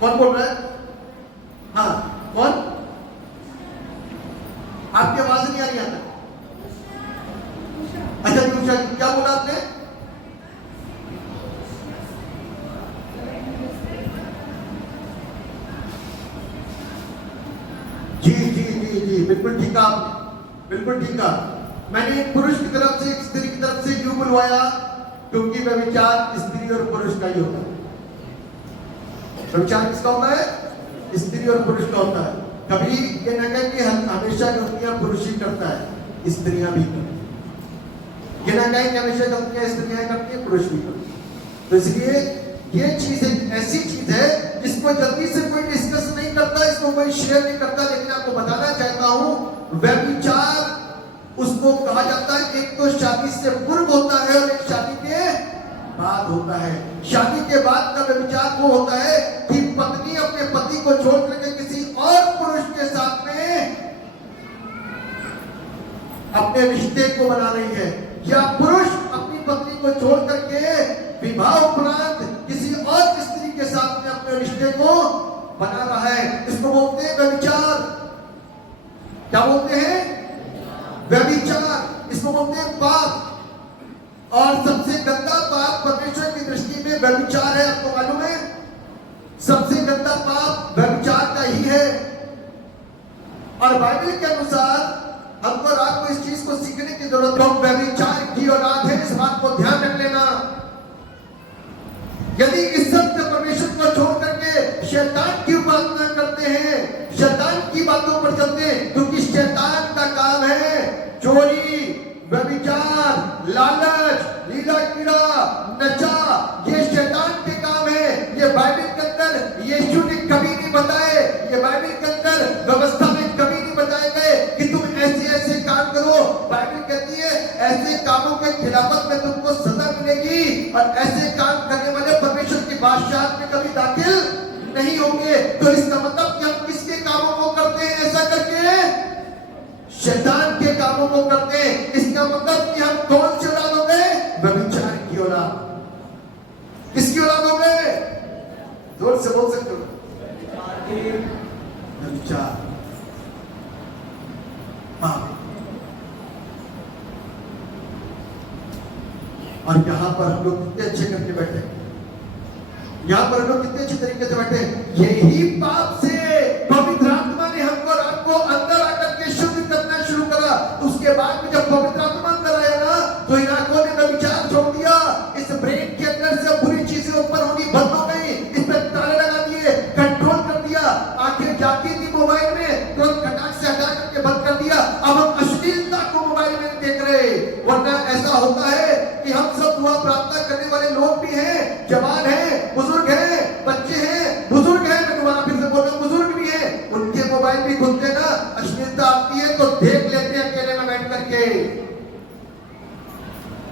कौन बोल रहा है? हाँ कौन? आपकी आवाज नहीं आ रही आता। अच्छा पूछा, क्या बोला आपने? जी जी जी जी बिल्कुल ठीक है आपने, बिल्कुल ठीक है। मैंने एक पुरुष की तरफ से एक स्त्री की तरफ से क्यों बुलवाया? क्योंकि वह विचार स्त्री और पुरुष का ही होता है। विचार किसका होता है? स्त्री और पुरुष का होता है। कभी ये न कहें कि हमेशा गलतियां पुरुष ही करता है, स्त्रियां भी करती हैं। ये न कहें कि हमेशा गलतियां स्त्रियां करती हैं, पुरुष भी करती हैं। तो इसलिए ये चीज एक ऐसी चीज है जिसको जल्दी से कोई डिस्कस नहीं करता, इसको कोई शेयर नहीं करता। लेकिन आपको बताना चाहता हूं, व्यभिचार उसको कहा जाता है, एक तो शादी से पूर्व होता है और एक शादी के बाद होता है। शादी के बाद का व्यभिचार वो होता है कि पत्नी अपने पति को छोड़ करके किसी और पुरुष के साथ में अपने रिश्ते को बना रही है, या पुरुष अपनी पत्नी को छोड़ करके विवाह उपरांत किसी और स्त्री के साथ में अपने रिश्ते को बना रहा है। इसको बोलते हैं व्यभिचार। क्या बोलते हैं? व्यभिचार। इसको बोलते हैं पाप। और सबसे गंदा पाप परमेश्वर की दृष्टि में व्यभिचार है। आपको मालूम है? सबसे गंदा पाप व्यभिचार का ही है। और बाइबल के अनुसार हमको रात को इस चीज को सीखने की जरूरत है। व्यभिचार की औलाद है, इस बात को ध्यान रख लेना। यदि इस सत्य परमेश्वर को छोड़ करके शैतान की उपासना करते हैं, शैतान की बातों पर चलते हैं, क्योंकि शैतान का काम है चोरी, व्यभिचार, लालच, लीला कीड़ा, नशा, ये शैतान के काम है। ये बाइबल के अंदर यीशु ने कभी नहीं बताए, ये बाइबल के अंदर व्यवस्था में कभी नहीं बताए गए कि तुम ऐसे ऐसे काम करो। बाइबल कहती है ऐसे कामों के खिलाफत में तुमको सजा मिलेगी, और ऐसे काम करने वाले परमेश्वर की बादशाहत में कभी दाखिल नहीं होंगे। तो इसका मतलब कि हम किसके कामों को करते हैं? ऐसा करके शैतान के कामों को करते हैं। इसका मतलब कि हम कौन से औलाद हो गए? व्यभिचार की औलाद। किसकी औलाद हो गए? जोर से बोल सकते हो? व्यभिचार की व्यभिचार। हाँ। और यहाँ पर हम लोग कितने अच्छे करके बैठे हैं। यहाँ पर हम लोग कितने अच्छे तरीके से बैठे हैं। यही पाप से पवित्र आत्मा ने हमको और आपको अंदर आकर के शुद्ध करना शुरू करा। उसके बाद में जब पवित्र आत्मा अंदर आया ना, तो इन आंखों ने व्यभिचार छोड़ दिया। इस ब्रेन के अंदर से बुरी चीजें ऊपर होनी बंद हो गई। इस पर ताले लगा दिए, कंट्रोल कर दिया। आंखें जाती थी मोबाइल में, तुरंत खटाक से हटा करके बंद कर दिया। अब हम अश्लीलता को मोबाइल में देख रहे। वरना ऐसा होता है कि हम सब दुआ प्रार्थना करने वाले लोग भी हैं, जवान हैं, बुजुर्ग हैं, बच्चे हैं, बुजुर्ग हैं। मैं दोबारा फिर से बोल रहा हूं, बुजुर्ग भी हैं। उनके मोबाइल भी खुलते ना, अश्लीलता आती है तो देख लेते हैं अकेले में बैठ करके।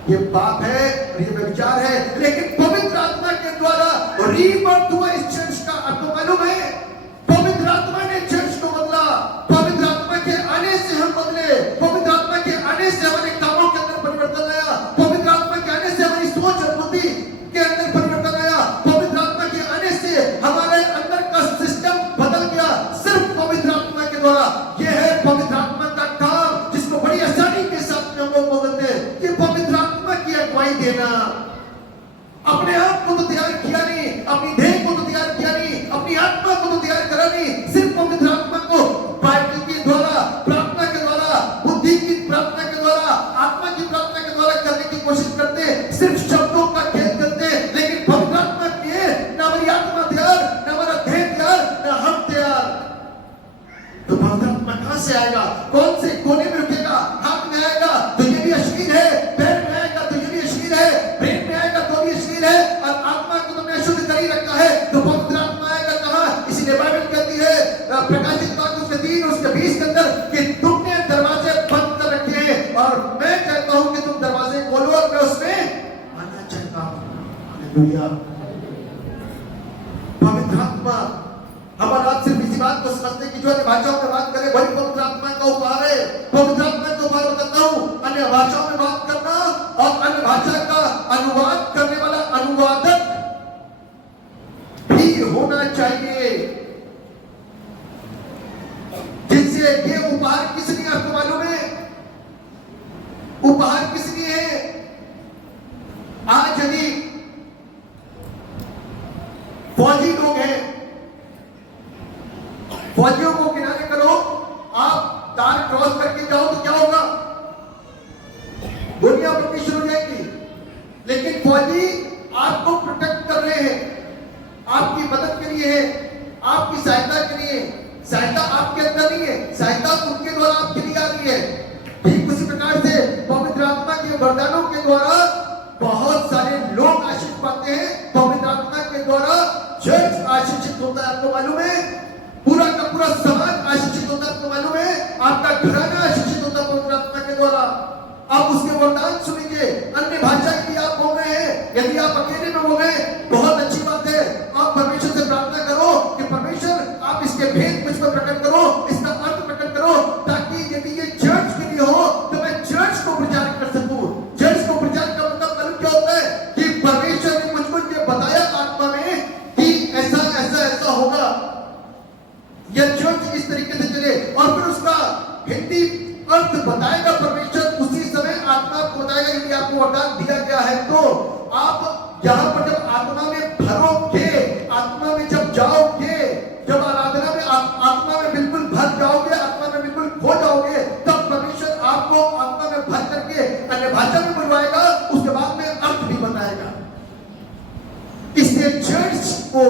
ये पाप है और ये व्यभिचार है। लेकिन पवित्र आत्मा के द्वारा रीबर्थ हुआ इस चर्च का। आपको मालूम है, पवित्र आत्मा ने चर्च को बदला। पवित्र आत्मा के आने से हम बदले। पवित्र आत्मा के आने से हमारे कामों के अंदर परिवर्तन आया। पवित्र आत्मा के आने से हमारी सोच और बुद्धि के अंदर परिवर्तन आया। पवित्र आत्मा के आने से हमारे अंदर का सिस्टम बदल गया, सिर्फ पवित्र आत्मा के द्वारा। यह है पवित्र आत्मा का काम, जिसको बड़ी आसानी के साथ में हम लोग बोलते हैं कि पवित्र आत्मा की अगुवाई देना। अपने आप को तो तैयार किया नहीं, अपनी देह को तो तैयार किया नहीं, अपनी आत्मा को तो तैयार करा नहीं। सिर्फ पवित्र आत्मा को बाइबल के द्वारा, प्रार्थना के द्वारा, बुद्धि की प्रार्थना के द्वारा, आत्मा की प्रार्थना के द्वारा करने की कोशिश करते हैं। सिर्फ शब्दों का खेल करते हैं, लेकिन पवित्र आत्मा किए ना हमारी आत्मा तैयार, ना हमारा देह तैयार, ना हम तैयार। तो पवित्र आत्मा कहां से आएगा? कौन से कोने में रुकेगा? हाथ में आएगा तो ये भी अश्लील है, पैर में आएगा तो ये भी अश्लील है, ब्रेन में आएगा तो भी अश्लील है। और आत्मा को तुमने अशुद्ध कर ही रखा है, तो पवित्र आत्मा आएगा कहां? इसीलिए बाइबल कहती है प्रकाशित वाक्य उसके 3 और उसके 20 के अंदर कि तुमने दरवाजे बंद कर रखे हैं और मैं कहता हूं कि तुम दरवाजे खोलो और मैं उसमें आना चाहता हूं। हालेलुया। पवित्र आत्मा, हम आज सिर्फ इसी बात को समझते हैं कि जो अन्य भाषाओं में बात करे वही पवित्र आत्मा का उपहार है। पवित्र आत्मा का उपहार बताता हूं, अन्य भाषाओं में बात करना और अन्य भाषा का अनुवाद करने वाला अनुवादक भी होना चाहिए। जिससे ये उपहार किस लिए, आपको मालूम है उपहार किस लिए है? आज यदि फौजी लोग हैं, फौजियों को किनारे करो, आप तार क्रॉस करके जाओ तो क्या होगा? दुनिया बननी शुरू हो जाएगी। लेकिन फौजी आपको प्रोटेक्ट कर रहे हैं, आपकी मदद के लिए है, आपकी सहायता के लिए। सहायता आपके अंदर नहीं है, सहायता उनके द्वारा आपके लिए आ रही है। ठीक उसी प्रकार से पवित्र आत्मा के वरदानों के द्वारा बहुत सारे लोग आशीष पाते हैं। पवित्र आत्मा के द्वारा चर्च आशीषित होता है, आपको मालूम है। पूरा का पूरा समाज आशीषित होता है, आपको मालूम है। आपका घराना आशीषित होता है पवित्र आत्मा के द्वारा। आप उसके वरदान सुनेंगे। अन्य भाषा की आप बोल रहे हैं, यदि आप अकेले में बोल रहे हैं बहुत अच्छी बात है। आप परमेश्वर से प्रार्थना करो कि परमेश्वर आप इसके भेद मुझ पर प्रकट करो, इसका अर्थ प्रकट करो, ताकि यदि ये चर्च के लिए हो तो मैं चर्च को प्रचार कर सकूं। चर्च को प्रचार का मतलब क्या होता है कि परमेश्वर ने मुझको ये बताया आत्मा में कि ऐसा ऐसा ऐसा होगा, यह चर्च इस तरीके से चले, और फिर उसका हिंदी अर्थ बताएगा परमेश्वर। उसी समय आत्मा को बताएगा। यदि आपको वरदान दिया गया है तो आप यहां पर जब आत्मा में भरोगे, आत्मा में जब जाओगे, जब आराधना में आत्मा में बिल्कुल भर जाओगे, आत्मा में बिल्कुल खो जाओगे, तब परमेश्वर आपको आत्मा में भर करके अन्य भाषा में बुलवाएगा, उसके बाद में अर्थ भी बताएगा। इससे चर्च को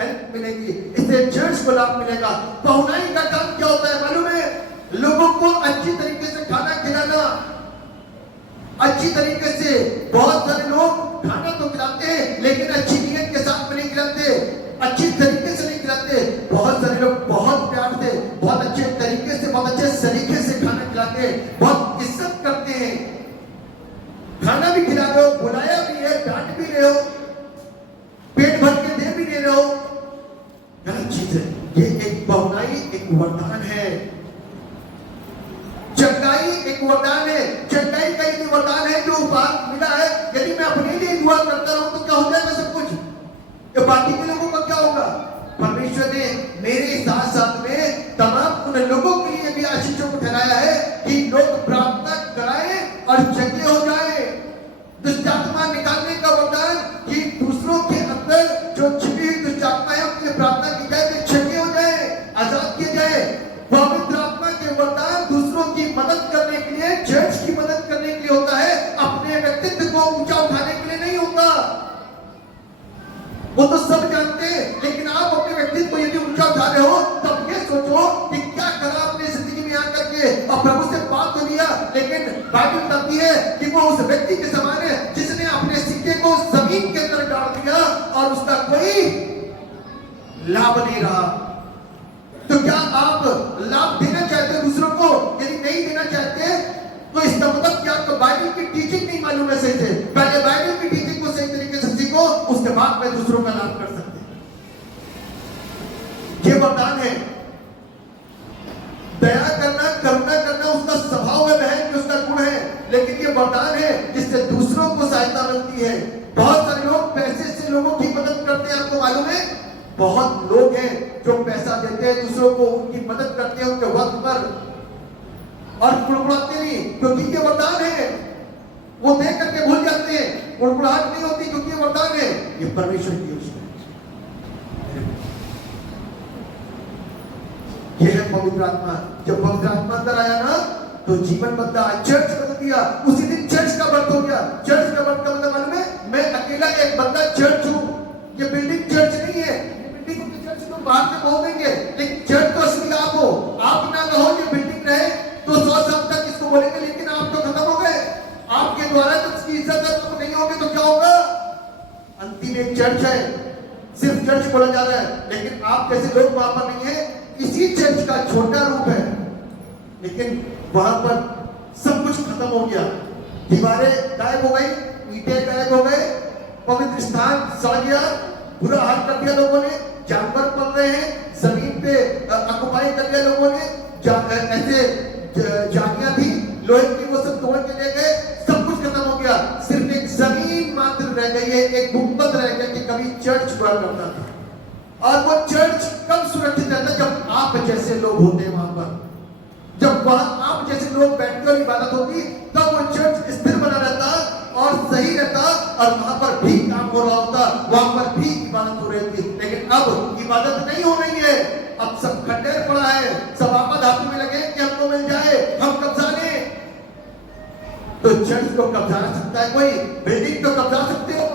हेल्प मिलेगी, इससे चर्च को लाभ मिलेगा। पहुनाई का काम क्या होता है मालूम है? लोगों को अच्छी तरीके से खाना खिलाना। अच्छी तरीके से बहुत सारे लोग खाना तो खिलाते हैं, लेकिन अच्छी नीयत के साथ में नहीं खिलाते, अच्छी तरीके से नहीं खिलाते। बहुत सारे लोग बहुत प्यार से, बहुत अच्छे तरीके से, बहुत अच्छे सलीके से खाना खिलाते हैं, बहुत इज्जत करते हैं। खाना भी खिला रहे हो, बुलाया भी है, डांट भी रहे हो, पेट भर के दे भी दे रहे हो, गलत चीज है। ये एक पहुनाई एक वरदान है। चंगाई एक वरदान है। चंगाई का एक वरदान है जो उपहार मिला है। यदि मैं अपने लिए दुआ करता रहूं तो क्या हो जाएगा सब कुछ? ये बाकी के लोगों का क्या होगा? जगे हो जाए। दुष्ट आत्मा निकालने का वरदान कि दूसरों के अंदर जो छिपी हुई दुष्ट आत्मा है उनके लिए प्रार्थना की जाए कि जगे हो जाए, आजाद किए जाए। पवित्र आत्मा के वरदान दूसरों की मदद करने के लिए, चर्च की मदद करने के लिए होता है, अपने व्यक्तित्व को ऊंचा उठाने के लिए नहीं होता। वो तो सब जानते हैं, लेकिन आप अपने व्यक्तित्व को यदि ऊंचा उठा रहे हो तब ये सोचो कि क्या करा अपनी जिंदगी में आकर के, और प्रभु से बात तो लिया, लेकिन बाइबल बताती है कि वो उस व्यक्ति के समान है जिसने अपने सिक्के को जमीन के अंदर डाल दिया और उसका कोई लाभ नहीं रहा। तो क्या आप लाभ देना चाहते हो दूसरों को? यदि नहीं देना चाहते तो इसका मतलब क्या आपको बाइबल की टीचिंग नहीं मालूम है सही से? पहले बाइबल की टीचिंग को सही तरीके से सीखो, उसके बाद में दूसरों का लाभ कर सकते हैं। ये वरदान है। दया करना, करुणा करना उसका स्वभाव है, बहन, उसका गुण है, लेकिन ये वरदान है जिससे दूसरों को सहायता मिलती है। बहुत सारे लोग पैसे से लोगों की मदद करते हैं, आपको मालूम है? बहुत लोग हैं जो पैसा देते हैं दूसरों को, उनकी मदद करते हैं उनके वक्त पर, और कुड़कुड़ाते नहीं, क्योंकि ये वरदान है। वो देख करके भूल जाते हैं, कुड़कुड़ाहट नहीं होती क्योंकि ये वरदान है। ये परमेश्वर की योजना है। ये है पवित्र आत्मा। जब पवित्र आत्मा अंदर आया ना तो जीवन बदला, चर्च बदल दिया। उसी दिन चर्च का बर्थ हो गया। चर्च का बर्थ का मतलब मालूम है? मैं अकेला एक बंदा चर्च हूं। ये बिल्डिंग चर्च नहीं है। बिल्डिंग की चर्च तो बाहर से बोलेंगे, लेकिन चर्च तो असली आप हो। आप ना रहो, ये बिल्डिंग रहे तो 100 साल तक इसको बोलेंगे, लेकिन आप तो खत्म हो गए। आपके द्वारा जब इसकी इज्जत आप नहीं होगी तो क्या होगा? अंतिम एक चर्च है, सिर्फ चर्च बोला जा रहा है, लेकिन आप जैसे लोग वहां पर नहीं है। इसी चर्च का छोटा रूप है, लेकिन वहां पर सब कुछ खत्म हो गया। दीवारें गायब हो गई, ईंटें गायब हो गए, पवित्र स्थान सड़ गया, बुरा हाल कर दिया लोगों ने, जानवर पल रहे हैं, जमीन पे अकुपाई कर दिया लोगों ने, ऐसे जालियां थी लोहे की, वो सब तोड़ के ले गए, सब कुछ खत्म हो गया। सिर्फ एक जमीन मात्र रह गई है, एक गुंबद रह गया कि कभी चर्च हुआ करता था। और वो चर्च कब सुरक्षित रहता? जब आप जैसे लोग होते हैं वहां पर, जब वहां आप जैसे लोग बैठकर इबादत होती, तब वो चर्च स्थिर बना रहता और सही रहता, और वहां पर भी काम हो रहा होता, वहां पर भी इबादत हो रही थी। लेकिन अब इबादत नहीं हो रही है, अब सब खंडेर पड़ा है, सब आपाधापी में लगे कि हमको मिल जाए, हम कब्जा लें। तो चर्च को कब्जा सकता है कोई? बिल्डिंग तो कब्जा सकते हो,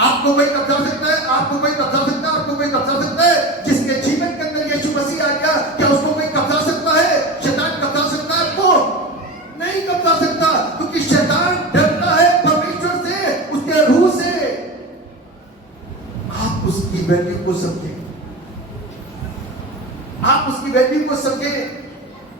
आपको कोई कब्जा सकता है, आपको कोई कब्जा सकता है, आपको कोई कब्जा सकता है? जिसके जीवन के अंदर यीशु मसीह आ गया, क्या उसको कोई कब्जा सकता है? शैतान कब्जा सकता है आपको? नहीं कब्जा सकता, क्योंकि शैतान डरता है परमेश्वर से, उसके रूह से। आप उसकी वैल्यू को समझें, आप उसकी वैल्यू को समझें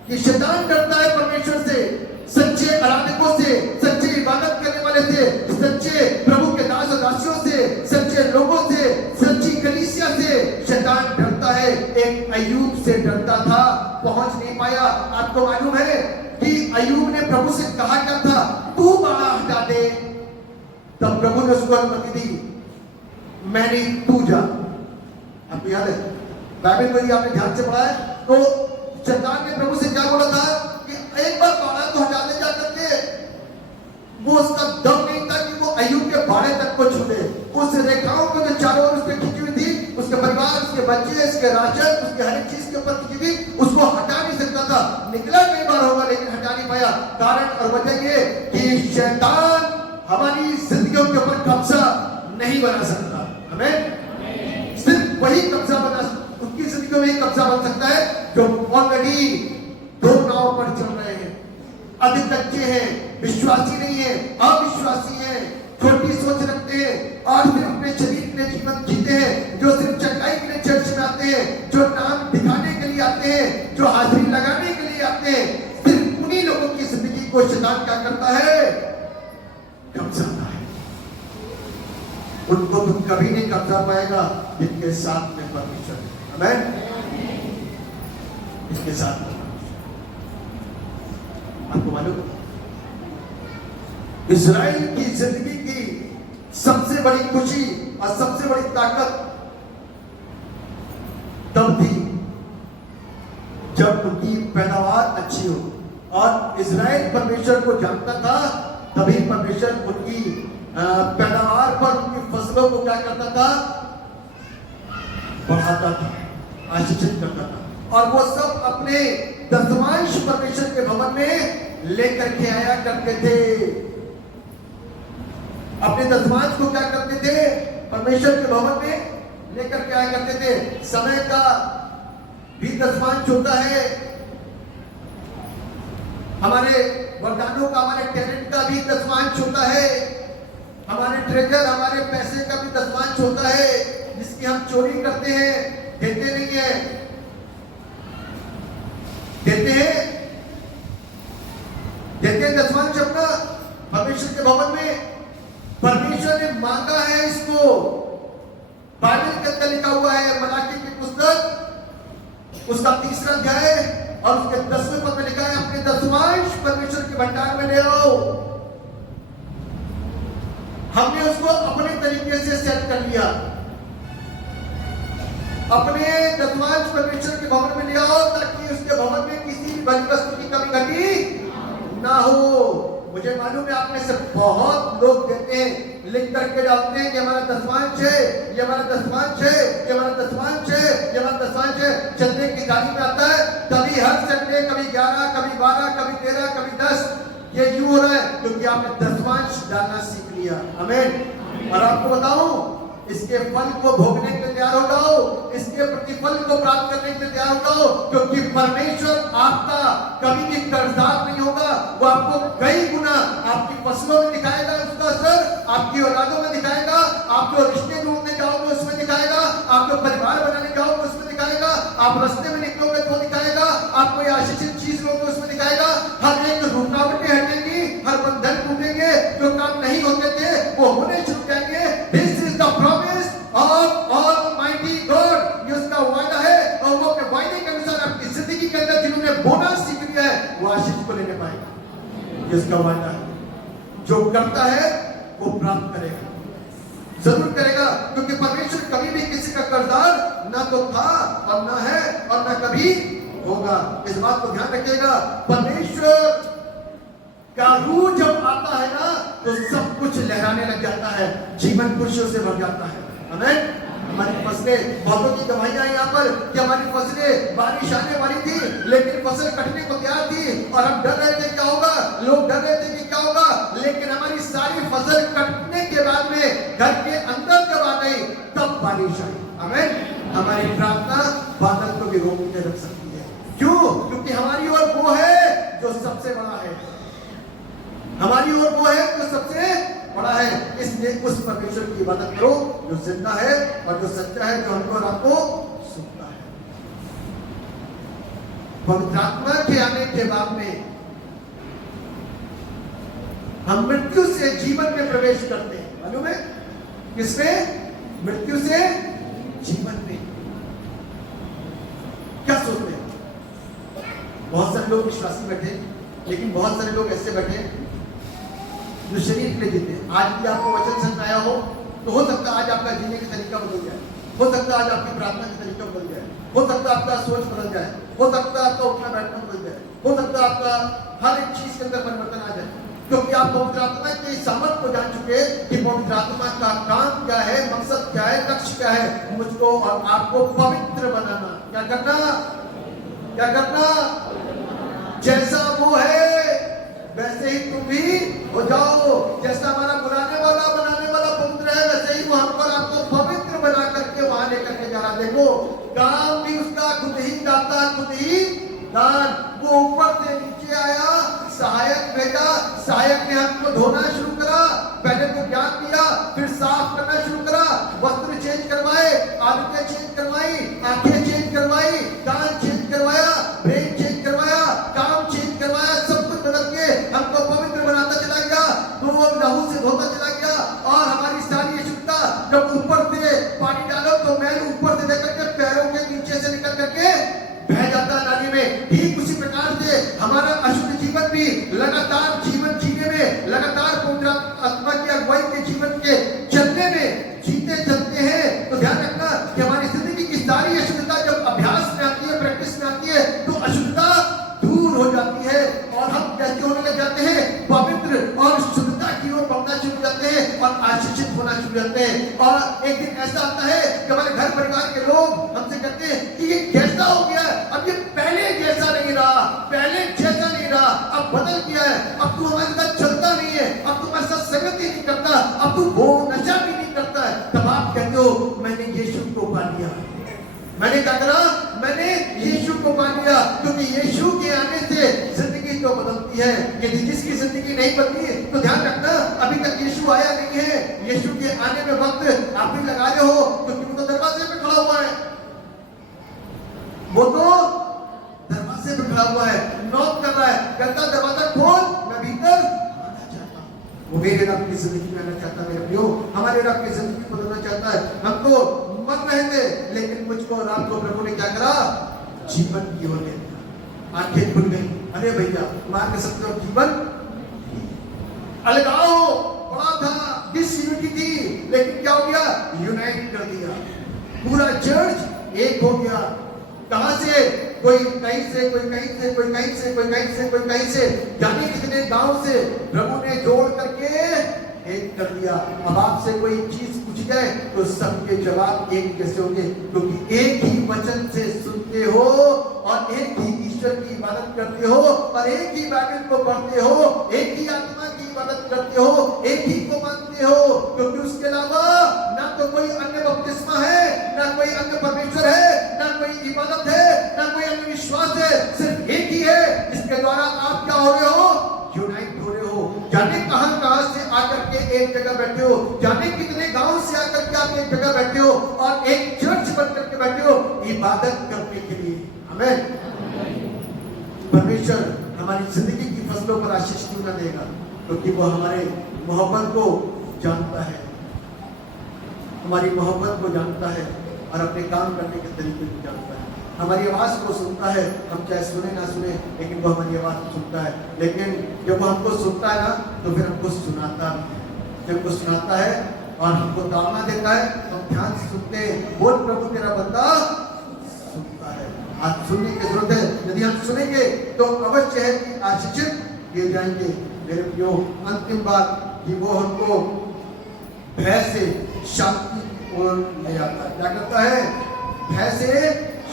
कि शैतान डरता है परमेश्वर से, सच्चे आराधकों से, सच्चे इबादत करने वाले से, सच्चे प्रभु के दास और दासियों से, सच्चे लोगों से, सच्ची कलीसिया से शैतान डरता है। एक अय्यूब से डरता था, पहुंच नहीं पाया। आपको मालूम है कि अय्यूब ने प्रभु से कहा क्या था? तू बाड़ा हटा दे। तब प्रभु ने उसको अनुमति दी, मैं नहीं, तू जा। आपको याद है बाइबल में आपने ध्यान से पढ़ा है? तो शैतान ने प्रभु से क्या बोला था कि एक बार बाड़ा तो हटा दे जा करके। वो उसका दम नहीं था कि वो अय्यूब के बाड़े तक को छू दे। उस रेखाओं को जो चारों ओर उस पर खींची हुई थी, उसके परिवार, उसके बच्चे, उसके राशन, उसके हर एक चीज के ऊपर खींची थी, उसको हटा नहीं सकता था। निकला कई बार होगा, लेकिन हटा नहीं पाया। कारण और वजह ये कि शैतान हमारी जिंदगियों के ऊपर कब्जा नहीं बना सकता। हमें सिर्फ वही कब्जा बना, उनकी जिंदगी में कब्जा बन सकता है जो ऑलरेडी दो नाव पर चल रहे हैं, अधिक कच्चे हैं, विश्वासी नहीं है, अविश्वासी हैं, छोटी सोच रखते हैं और सिर्फ अपने शरीर के लिए जीवन जीते हैं, जो सिर्फ चंगाई के लिए चर्च में आते हैं, जो नाम दिखाने के लिए आते हैं, जो हाजिरी लगाने के लिए आते हैं। सिर्फ उन्हीं लोगों की जिंदगी को शैतान क्या करता है? कब्जाता है। उनको तुम कभी नहीं कब्जा पाएगा जिनके साथ में परमेश्वर है। आमीन। इसके साथ आपको मालूम, इजराइल की जिंदगी की सबसे बड़ी खुशी और सबसे बड़ी ताकत तब थी जब उनकी पैदावार अच्छी हो। और इजराइल परमेश्वर को जानता था, तभी परमेश्वर उनकी पैदावार पर, उनकी फसलों को क्या करता था? बढ़ाता था, आशीषित करता था। और वो सब अपने दशमांश परमेश्वर के भवन में लेकर के आया करते थे। अपने दशमांश को क्या करते थे? परमेश्वर के भवन में लेकर के आया करते थे। समय का भी दशमांश होता है, हमारे वरदानों का, हमारे टैलेंट का भी दशमांश होता है, हमारे ट्रेजर, हमारे पैसे का भी दशमांश होता है, जिसकी हम चोरी करते हैं, देते नहीं है। देते हैं दशमांश अपना परमेश्वर के भवन में। परमेश्वर ने मांगा है इसको। बाइबल के अंदर लिखा हुआ है, मलाकी की पुस्तक उसका 3रा अध्याय और उसके 10वें पद में लिखा है, अपने दशमांश परमेश्वर के भंडार में ले आओ। हमने उसको अपने तरीके से सेट कर लिया। अपने दशमांश परमेश्वर के भवन में ले आओ, ताकि उसके भवन में किसी भी भली वस्तु की कमी घटी ना हो। मुझे मालूम है आप में से बहुत लोग देते हैं, लिख करके डालते हैं कि हमारा दशमांश है, ये हमारा दशमांश है, ये हमारा दशमांश है, ये हमारा दशमांश है। चंदे की गाड़ी में आता है, तभी हर संडे कभी 11, कभी 12, कभी 13, कभी 10, ये यूं हो रहा है क्योंकि आपने दशमांश डालना सीख लिया। आमीन। और आपको बताऊं, इसके फल को भोगने के लिए तैयार हो जाओ, इसके प्रतिफल को प्राप्त करने के लिए तैयार हो जाओ, क्योंकि परमेश्वर आपका कभी भी कर्जदार नहीं होगा। वो आपको कई गुना आपकी फसलों में दिखाएगा उसका असर, आपकी औलादों में दिखाएगा, आप जो रिश्ते जोड़ने जाओगे उसमें दिखाएगा, आप जो परिवार बनाने जाओगे उसमें दिखाएगा, आप रास्ते में निकलोगे तो दिखाएगा, आप कोई आशीषित चीज लोगे उसमें दिखाएगा। हर एक रुकावटें हटेंगी, हर बंधन टूटेंगे, जो काम नहीं होते थे वो होने शुरू जाएंगे। This is the promise of almighty God. ये उसका वायदा है, और वो अपने वायदे के अनुसार आपकी जिंदगी के अंदर जिन्होंने बोना सीख लिया है वो आशीष को लेने पाएगा। ये उसका वायदा है। जो करता है वो प्राप्त करेगा, जरूर करेगा, क्योंकि परमेश्वर कभी भी किसी का कर्जदार ना तो था और ना है और ना कभी होगा। इस बात को ध्यान रखिएगा। परमेश्वर का रूह जब आता है ना तो सब कुछ लहराने लग जाता है, जीवन खुशियों से भर जाता है। आमीन। हमारी फसलें, बहुतों की गवाहियां यहाँ पर कि हमारी फसलें बारिश आने वाली थी, लेकिन फसल कटने को तैयार थी और हम डर रहे थे क्या होगा, लोग डर रहे थे कि क्या होगा, लेकिन हमारी सारी फसल कटने के बाद में घर के अंदर जब आ गई तब बारिश आई। आमीन। हमारी प्रार्थना बादल को भी रोक के रख सकती है। क्यों? क्योंकि हमारी ओर वो है जो सबसे बड़ा है, हमारी ओर वो है जो सबसे बड़ा है। इसलिए उस परमेश्वर की इबादत करो जो जिंदा है और जो सच्चा है, जो हमको और आपको सुनता है। पवित्र आत्मा के आने के बाद में हम मृत्यु से जीवन में प्रवेश करते हैं। मालूम है किसमें? मृत्यु से जीवन में। क्या सोचते हैं? बहुत सारे लोग विश्वासी बैठे, लेकिन बहुत सारे लोग ऐसे बैठे जो शरीर के लिए जीते हैं। आज भी आपको वचन समझ आया हो तो सकता है आज आपका जीने का तरीका बदल जाए, हो सकता है आज आपकी प्रार्थना का तरीका बदल जाए, हो सकता है आपका सोच बदल जाए, हो सकता है आपका उठना बैठना बदल जाए, हो सकता है आपका हर एक चीज के अंदर परिवर्तन आ जाए, क्योंकि आप पवित्र आत्मा के सामर्थ को जान चुके कि पवित्र आत्मा का काम क्या है, मकसद क्या है, लक्ष्य क्या है। मुझको और आपको पवित्र बनाना। क्या करना? क्या करना? जैसा वो है वैसे ही तुम भी हो जाओ। जैसा हमारा बुलाने वाला बनाने वाला पवित्र है, वैसे ही वो हम पर आपको पवित्र बना करके वहां लेकर के जा रहा। देखो, काम भी उसका खुद ही दाता, खुद ही दान। वो ऊपर से नीचे आया, सहायक भेजा, सहायक ने हमको धोना शुरू करा, पहले तो ज्ञान दिया, फिर साफ करना शुरू करा, वस्त्र चेंज करवाए, आदतें चेंज करवाई, आंखें चेंज करवाई, कान चेंज करवाया, ब्रेन चेंज करवाया, काम चेंज करवाया, सब कुछ बदल के हमको पवित्र बनाता चला गया, तो लहू से धोता चला गया। और हमारी सारी अशुद्धता जब ऊपर से पानी डालो तो मैल ऊपर से लेकर के पैरों के नीचे से निकल करके बह जाता नाली में। ठीक उसी प्रकार से हमारा अशुद्ध जीवन भी लगातार जीवन जीने में, लगातार पवित्र आत्मा की अगुवाई के जीवन के चलने में जीते चलते हैं। तो ध्यान रखना कि हमारी जिंदगी की सारी अशुद्धता जब अभ्यास में आती है, प्रैक्टिस में आती है, तो अशुद्धता दूर हो जाती है और गुजरते हैं और एक दिन ऐसा आता है कि हमारे घर परिवार के लोग हमसे कहते हैं कि ये कैसा हो गया है, अब ये पहले जैसा नहीं रहा, पहले जैसा नहीं रहा, अब बदल गया है, अब तू हमारे साथ चलता नहीं है, अब तू हमारे साथ संगति नहीं करता, अब तू वो नशा भी नहीं करता है। तब आप कहते हो मैंने यीशु को पा लिया, मैंने क्या करा, मैंने यीशु को पा लिया, क्योंकि यीशु के आने से जिंदगी तो बदलती है। यदि जिसकी जिंदगी नहीं बदली तो ध्यान रखना अभी तक यीशु आया नहीं है। यीशु के आने में वक्त आप भी लगा रहे हो, क्योंकि वो तो दरवाजे पे खड़ा हुआ है, वो तो दरवाजे पे खड़ा हुआ है, नॉक कर रहा है, कहता दरवाजा खोल, मैं भीतर आना चाहता हूं। वो मेरे रब की जिंदगी में आना चाहता है मेरे प्रियो, हमारे रब की जिंदगी बदलना चाहता है। हम तो मर रहे थे, लेकिन मुझको रात को प्रभु ने क्या करा, जीवन की ओर ले गया। आंखें खुल गई, अरे भैया मान के सकते हो जीवन अलगाव बड़ा था, डिसयूनिटी थी, लेकिन क्या हो गया, यूनाइट कर दिया, पूरा चर्च एक हो गया। कहां से, कोई कहीं से, कोई कहीं से, कोई कहीं से, कोई कहीं से, कोई कहीं से, जाने कितने गांव से प्रभु ने जोड़ करके एक कर दिया। अब आपसे कोई चीज पूछ जाए तो सबके जवाब एक जैसे होंगे, क्योंकि एक ही वचन से सुनते हो और एक ही ईश्वर की इबादत करते हो और एक ही बाइबल को पढ़ते हो, एक ही आत्मा की इबादत करते हो, एक ही को मानते हो, क्योंकि उसके अलावा ना तो कोई अन्य बपतिस्मा है, ना कोई अन्य परमेश्वर है, ना कोई इबादत है, ना कोई अन्य विश्वास है, सिर्फ एक ही है जिसके द्वारा आप क्या हो रहे हो, यूनाइट हो रहे हो। जाने कहां से आकर के एक जगह बैठे हो, जाने कितने गांव से आकर के आप एक जगह बैठे हो और एक चर्च बन करके बैठे हो इबादत करने के लिए। आमीन। परमेश्वर हमारी जिंदगी की फसलों पर आशीष क्यों न देगा, क्योंकि वो हमारे मोहब्बत को जानता है, हमारी मोहब्बत को जानता है और अपने काम करने के तरीके को जानता है। हमारी आवाज को सुनता है, हम चाहे सुने ना सुने, लेकिन वो हमारी आवाज को सुनता है। लेकिन जब वो हमको सुनता है ना तो फिर हमको सुनाता भी है। जब वो सुनाता है और हमको ताड़ना देता है तो हम ध्यान से सुनते हैं, बोल प्रभु तेरा बंदा सुनता है। आज सुनने की जरूरत है, यदि हम सुनेंगे तो अवश्य है कि आशीषित किए जाएंगे। मेरे प्रियो, अंतिम बात कि वो हमको भय से शांति की ओर ले आता है। क्या करता है, भय से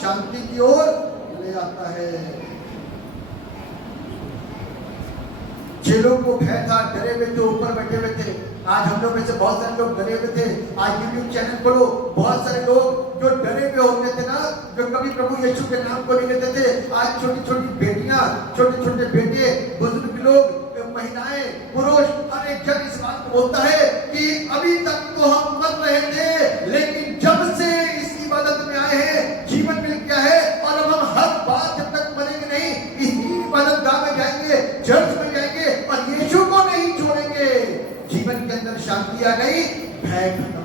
शांति की ओर ले आता है। चेलों को भय था, डरे हुए थे, ऊपर बैठे हुए थे। आज हम लोग में से बहुत सारे लोग डरे हुए थे। आज यूट्यूब चैनल खोलो, बहुत सारे लोग जो डरे हुए होते थे ना, जो कभी प्रभु यीशु के नाम को नहीं लेते थे, आज छोटी छोटी बेटियां, छोटे छोटे बेटे, बुजुर्ग लोग, महिलाएं, पुरुष, हर एक जन इस बात को बोलता है कि अभी तक तो हम मर रहे थे, लेकिन जब से इस इबादत में आए हैं जीवन मिल गया है और अब हम हर बार जब तक मरेंगे नहीं इसी इबादत गाह में जाएंगे, चर्च में जाएंगे और यीशु को नहीं छोड़ेंगे। जीवन के अंदर शांति आ गई, भय खत्म।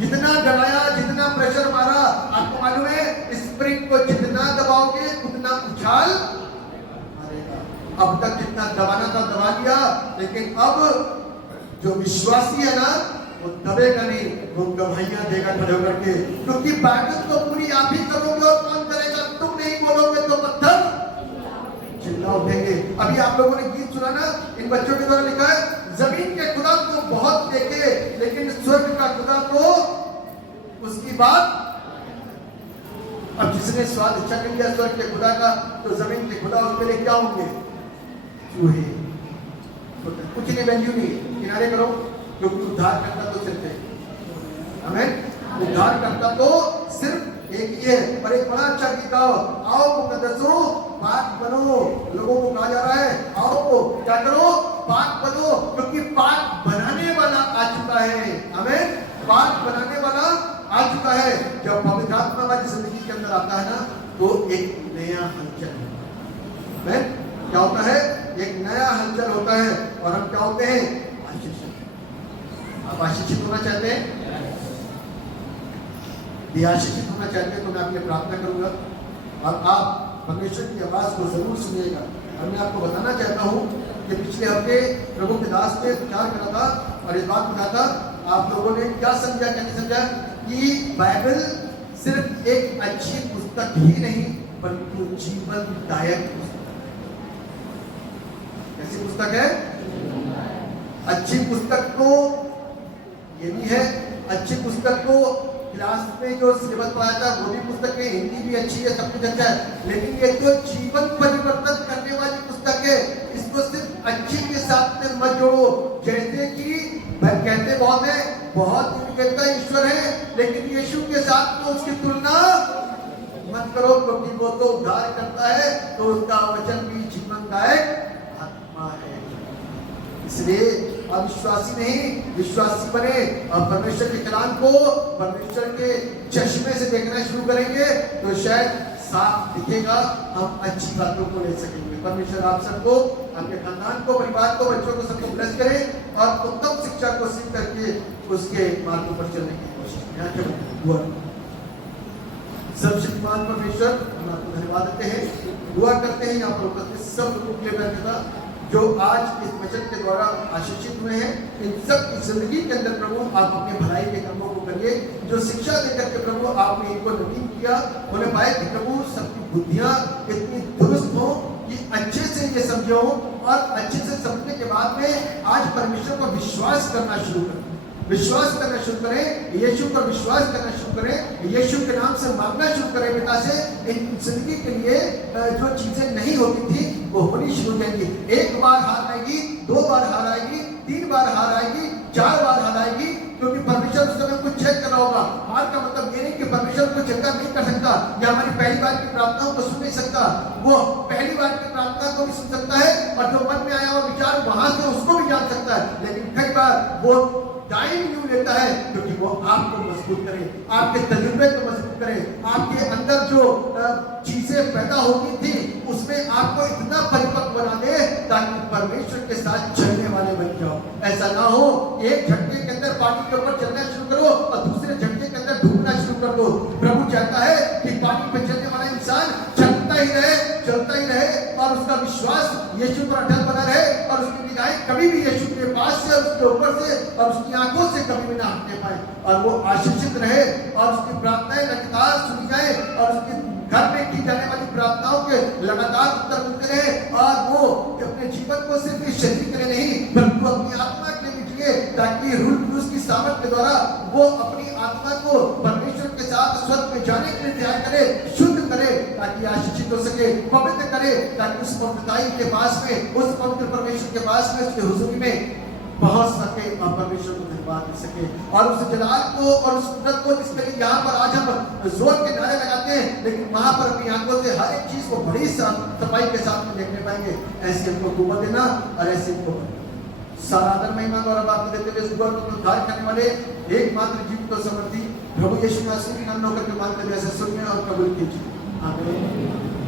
जितना डराया, जितना प्रेशर मारा, आपको मालूम है स्प्रिंग को जितना दबाओगे उतना उछाल मारेगा। अब तक जितना दबाना था दबा लिया, लेकिन अब जो विश्वासी है ना वो दबेगा नहीं, वो गवाहियां देगा खड़े होकर के, क्योंकि बाइबल तो पूरी आप ही करोगे और कौन करेगा, तुम नहीं बोलोगे तो पत्थर चिल्ला उठेंगे। अभी आप लोगों ने गीत सुना ना, इन बच्चों के द्वारा लिखा है, जमीन के खुदा को बहुत देखे लेकिन स्वर्ग का खुदा को उसकी बात। अब जिसने स्वाद अच्छा कर लिया स्वर्ग के खुदा का, तो जमीन के खुदा उसके लिए क्या होंगे, चूहे, कुछ नहीं, वैल्यू नहीं। किनारे करो, क्योंकि उद्धार करता तो सिर्फ एक, हमें उद्धार करता तो सिर्फ एक ही है। और एक बड़ा अच्छा गीत गाओ, आओ मुकद्दसों पाक बनो। लोगों को कहा जा रहा है आओ क्या करो, पाक बनो, क्योंकि पाक बनाने वाला आ चुका है। हमें पाक बनाने वाला आ चुका है। जब पवित्र आत्मा हमारी जिंदगी के अंदर आता है ना तो एक नया हलचल है। क्या होता है, एक नया हलचल होता है और हम क्या होते हैं, आशीषित। आप आशीषित होना चाहते हैं, आशीषित होना चाहते हैं तो मैं आपके प्रार्थना करूंगा और आप परमेश्वर की आवाज को जरूर सुनिएगा। और मैं आपको बताना चाहता हूं कि पिछले हफ्ते प्रभु के दास ने विचार करा था और इस बात कहा था, आप लोगों ने क्या समझा क्या नहीं समझा, कि बाइबल सिर्फ एक अच्छी पुस्तक ही नहीं बल्कि जीवनदायक पुस्तक। कैसी पुस्तक है, अच्छी पुस्तक तो ये भी है। अच्छी पुस्तक को क्लास में जो सिलेबस पढ़ाया था वो भी पुस्तक है, हिंदी भी अच्छी है, सब कुछ अच्छा है, लेकिन ये तो जीवन परिवर्तन करने वाली पुस्तक है। इसको सिर्फ अच्छी के साथ में मत जोड़ो। जैसे कि भाई कहते बहुत है, बहुत कहता ईश्वर है, लेकिन यीशु के साथ तो उसकी तुलना मत करो, क्योंकि वो तो उद्धार करता है, तो उसका वचन भी जीवनदायक आत्मा है। इसलिए अविश्वासी नहीं, विश्वासी बने और परमेश्वर के कलाम को परमेश्वर के चश्मे से देखना शुरू करेंगे तो शायद साफ दिखेगा, हम अच्छी बातों को ले सकेंगे। परमेश्वर आप सबको, आपके खानदान को, परिवार को, बच्चों को सबको ब्लेस करे और उत्तम शिक्षा को सीख करके उसके मार्गों पर चलने की कोशिश करें। सर्वशक्तिमान परमेश्वर, हम आपको धन्यवाद देते हैं, दुआ करते हैं यहाँ पर उपस्थित सब लोगों के लिए बैठे था जो आज इस वचन के द्वारा आशीषित हुए हैं। इन सब की जिंदगी के अंदर प्रभु आप अपने भलाई के कर्मों को करिए। जो शिक्षा देकर के प्रभु आपने इनको नवीन किया, उन्हें पाए कि प्रभु सबकी बुद्धियां इतनी दुरुस्त हो कि अच्छे से ये समझो और अच्छे से समझने के बाद में आज परमेश्वर पर विश्वास करना शुरू करें, विश्वास करना शुरू करें, यीशु पर विश्वास करना शुरू करें, यीशु के नाम से मांगना शुरू करें पिता से। इन जिंदगी के लिए जो चीजें नहीं होती थी वो होनी शुरू हो जाएंगी। एक बार हार आएगी, दो बार हार आएगी, तीन बार हार आएगी, चार बार हार आएगी, क्योंकि परमेश्वर उस समय कुछ चेक कर रहा होगा। हार का मतलब ये नहीं कि परमेश्वर को चेक नहीं कर सकता या हमारी पहली बार की प्रार्थनाओं को सुन नहीं सकता। वो पहली बार की प्रार्थना को भी सुन सकता है और जो मन में आया हुआ विचार वहां से उसको भी जान सकता है, लेकिन कई बार वो टाइम क्यों लेता है? क्योंकि वो आपको मजबूत करे, आपके तजुर्बे को मजबूत करे, आपके अंदर जो चीजें पैदा होती थी उसमें आपको इतना परिपक्व बना दे ताकि परमेश्वर के साथ चलने वाले बन जाओ। ऐसा ना हो एक झटके के अंदर पानी के ऊपर चलना शुरू करो और दूसरे झटके के अंदर डूबना शुरू कर दो। प्रभु चाहता है कि पानी पर चलने वाला इंसान चलता ही रहे, चलता ही रहे और उसका विश्वास यीशु पर अटल बना रहे और उसकी निगाहें कभी भी यीशु के पास से, उसके ऊपर से और उसकी आंखों से कभी भी ना हटने पाए और वो आशीषित रहे और उसकी प्रार्थनाएं लगातार सुनी जाए और उसके घर में की जाने वाली प्रार्थनाओं के लगातार उत्तर मिलते रहे और वो अपने जीवन को सिर्फ इस शरीर के लिए नहीं बल्कि अपनी आत्मा के लिए जिए, ताकि रूह पुरुष की सामर्थ के द्वारा वो अपनी आत्मा को परमेश्वर के साथ स्वर्ग में जाने के लिए तैयार करे, शुद्ध करे ताकि आशीषित हो सके, पवित्र करे ताकि उस पवित्रताई के पास में, उस पवित्र परमेश्वर के पास में, उसके हुजूरी में पहुंच सके और परमेश्वर को धन्यवाद दे सके और उस जलाल को और उस कुदरत को जिसके लिए यहाँ पर आज हम जोर के नारे लगाते हैं, लेकिन वहां पर अपनी आंखों से हर एक चीज को बड़ी सफाई के साथ में देखने पाएंगे। ऐसे हमको कुवत देना और ऐसे हमको सारा आदर महिमा गौरव आपको देते हुए सुबह को उद्धार करने वाले एकमात्र जीवित और समर्थी प्रभु यीशु मसीह के नाम में होकर के मांगते हुए ऐसे सुनिए और कबूल कीजिए। आमीन।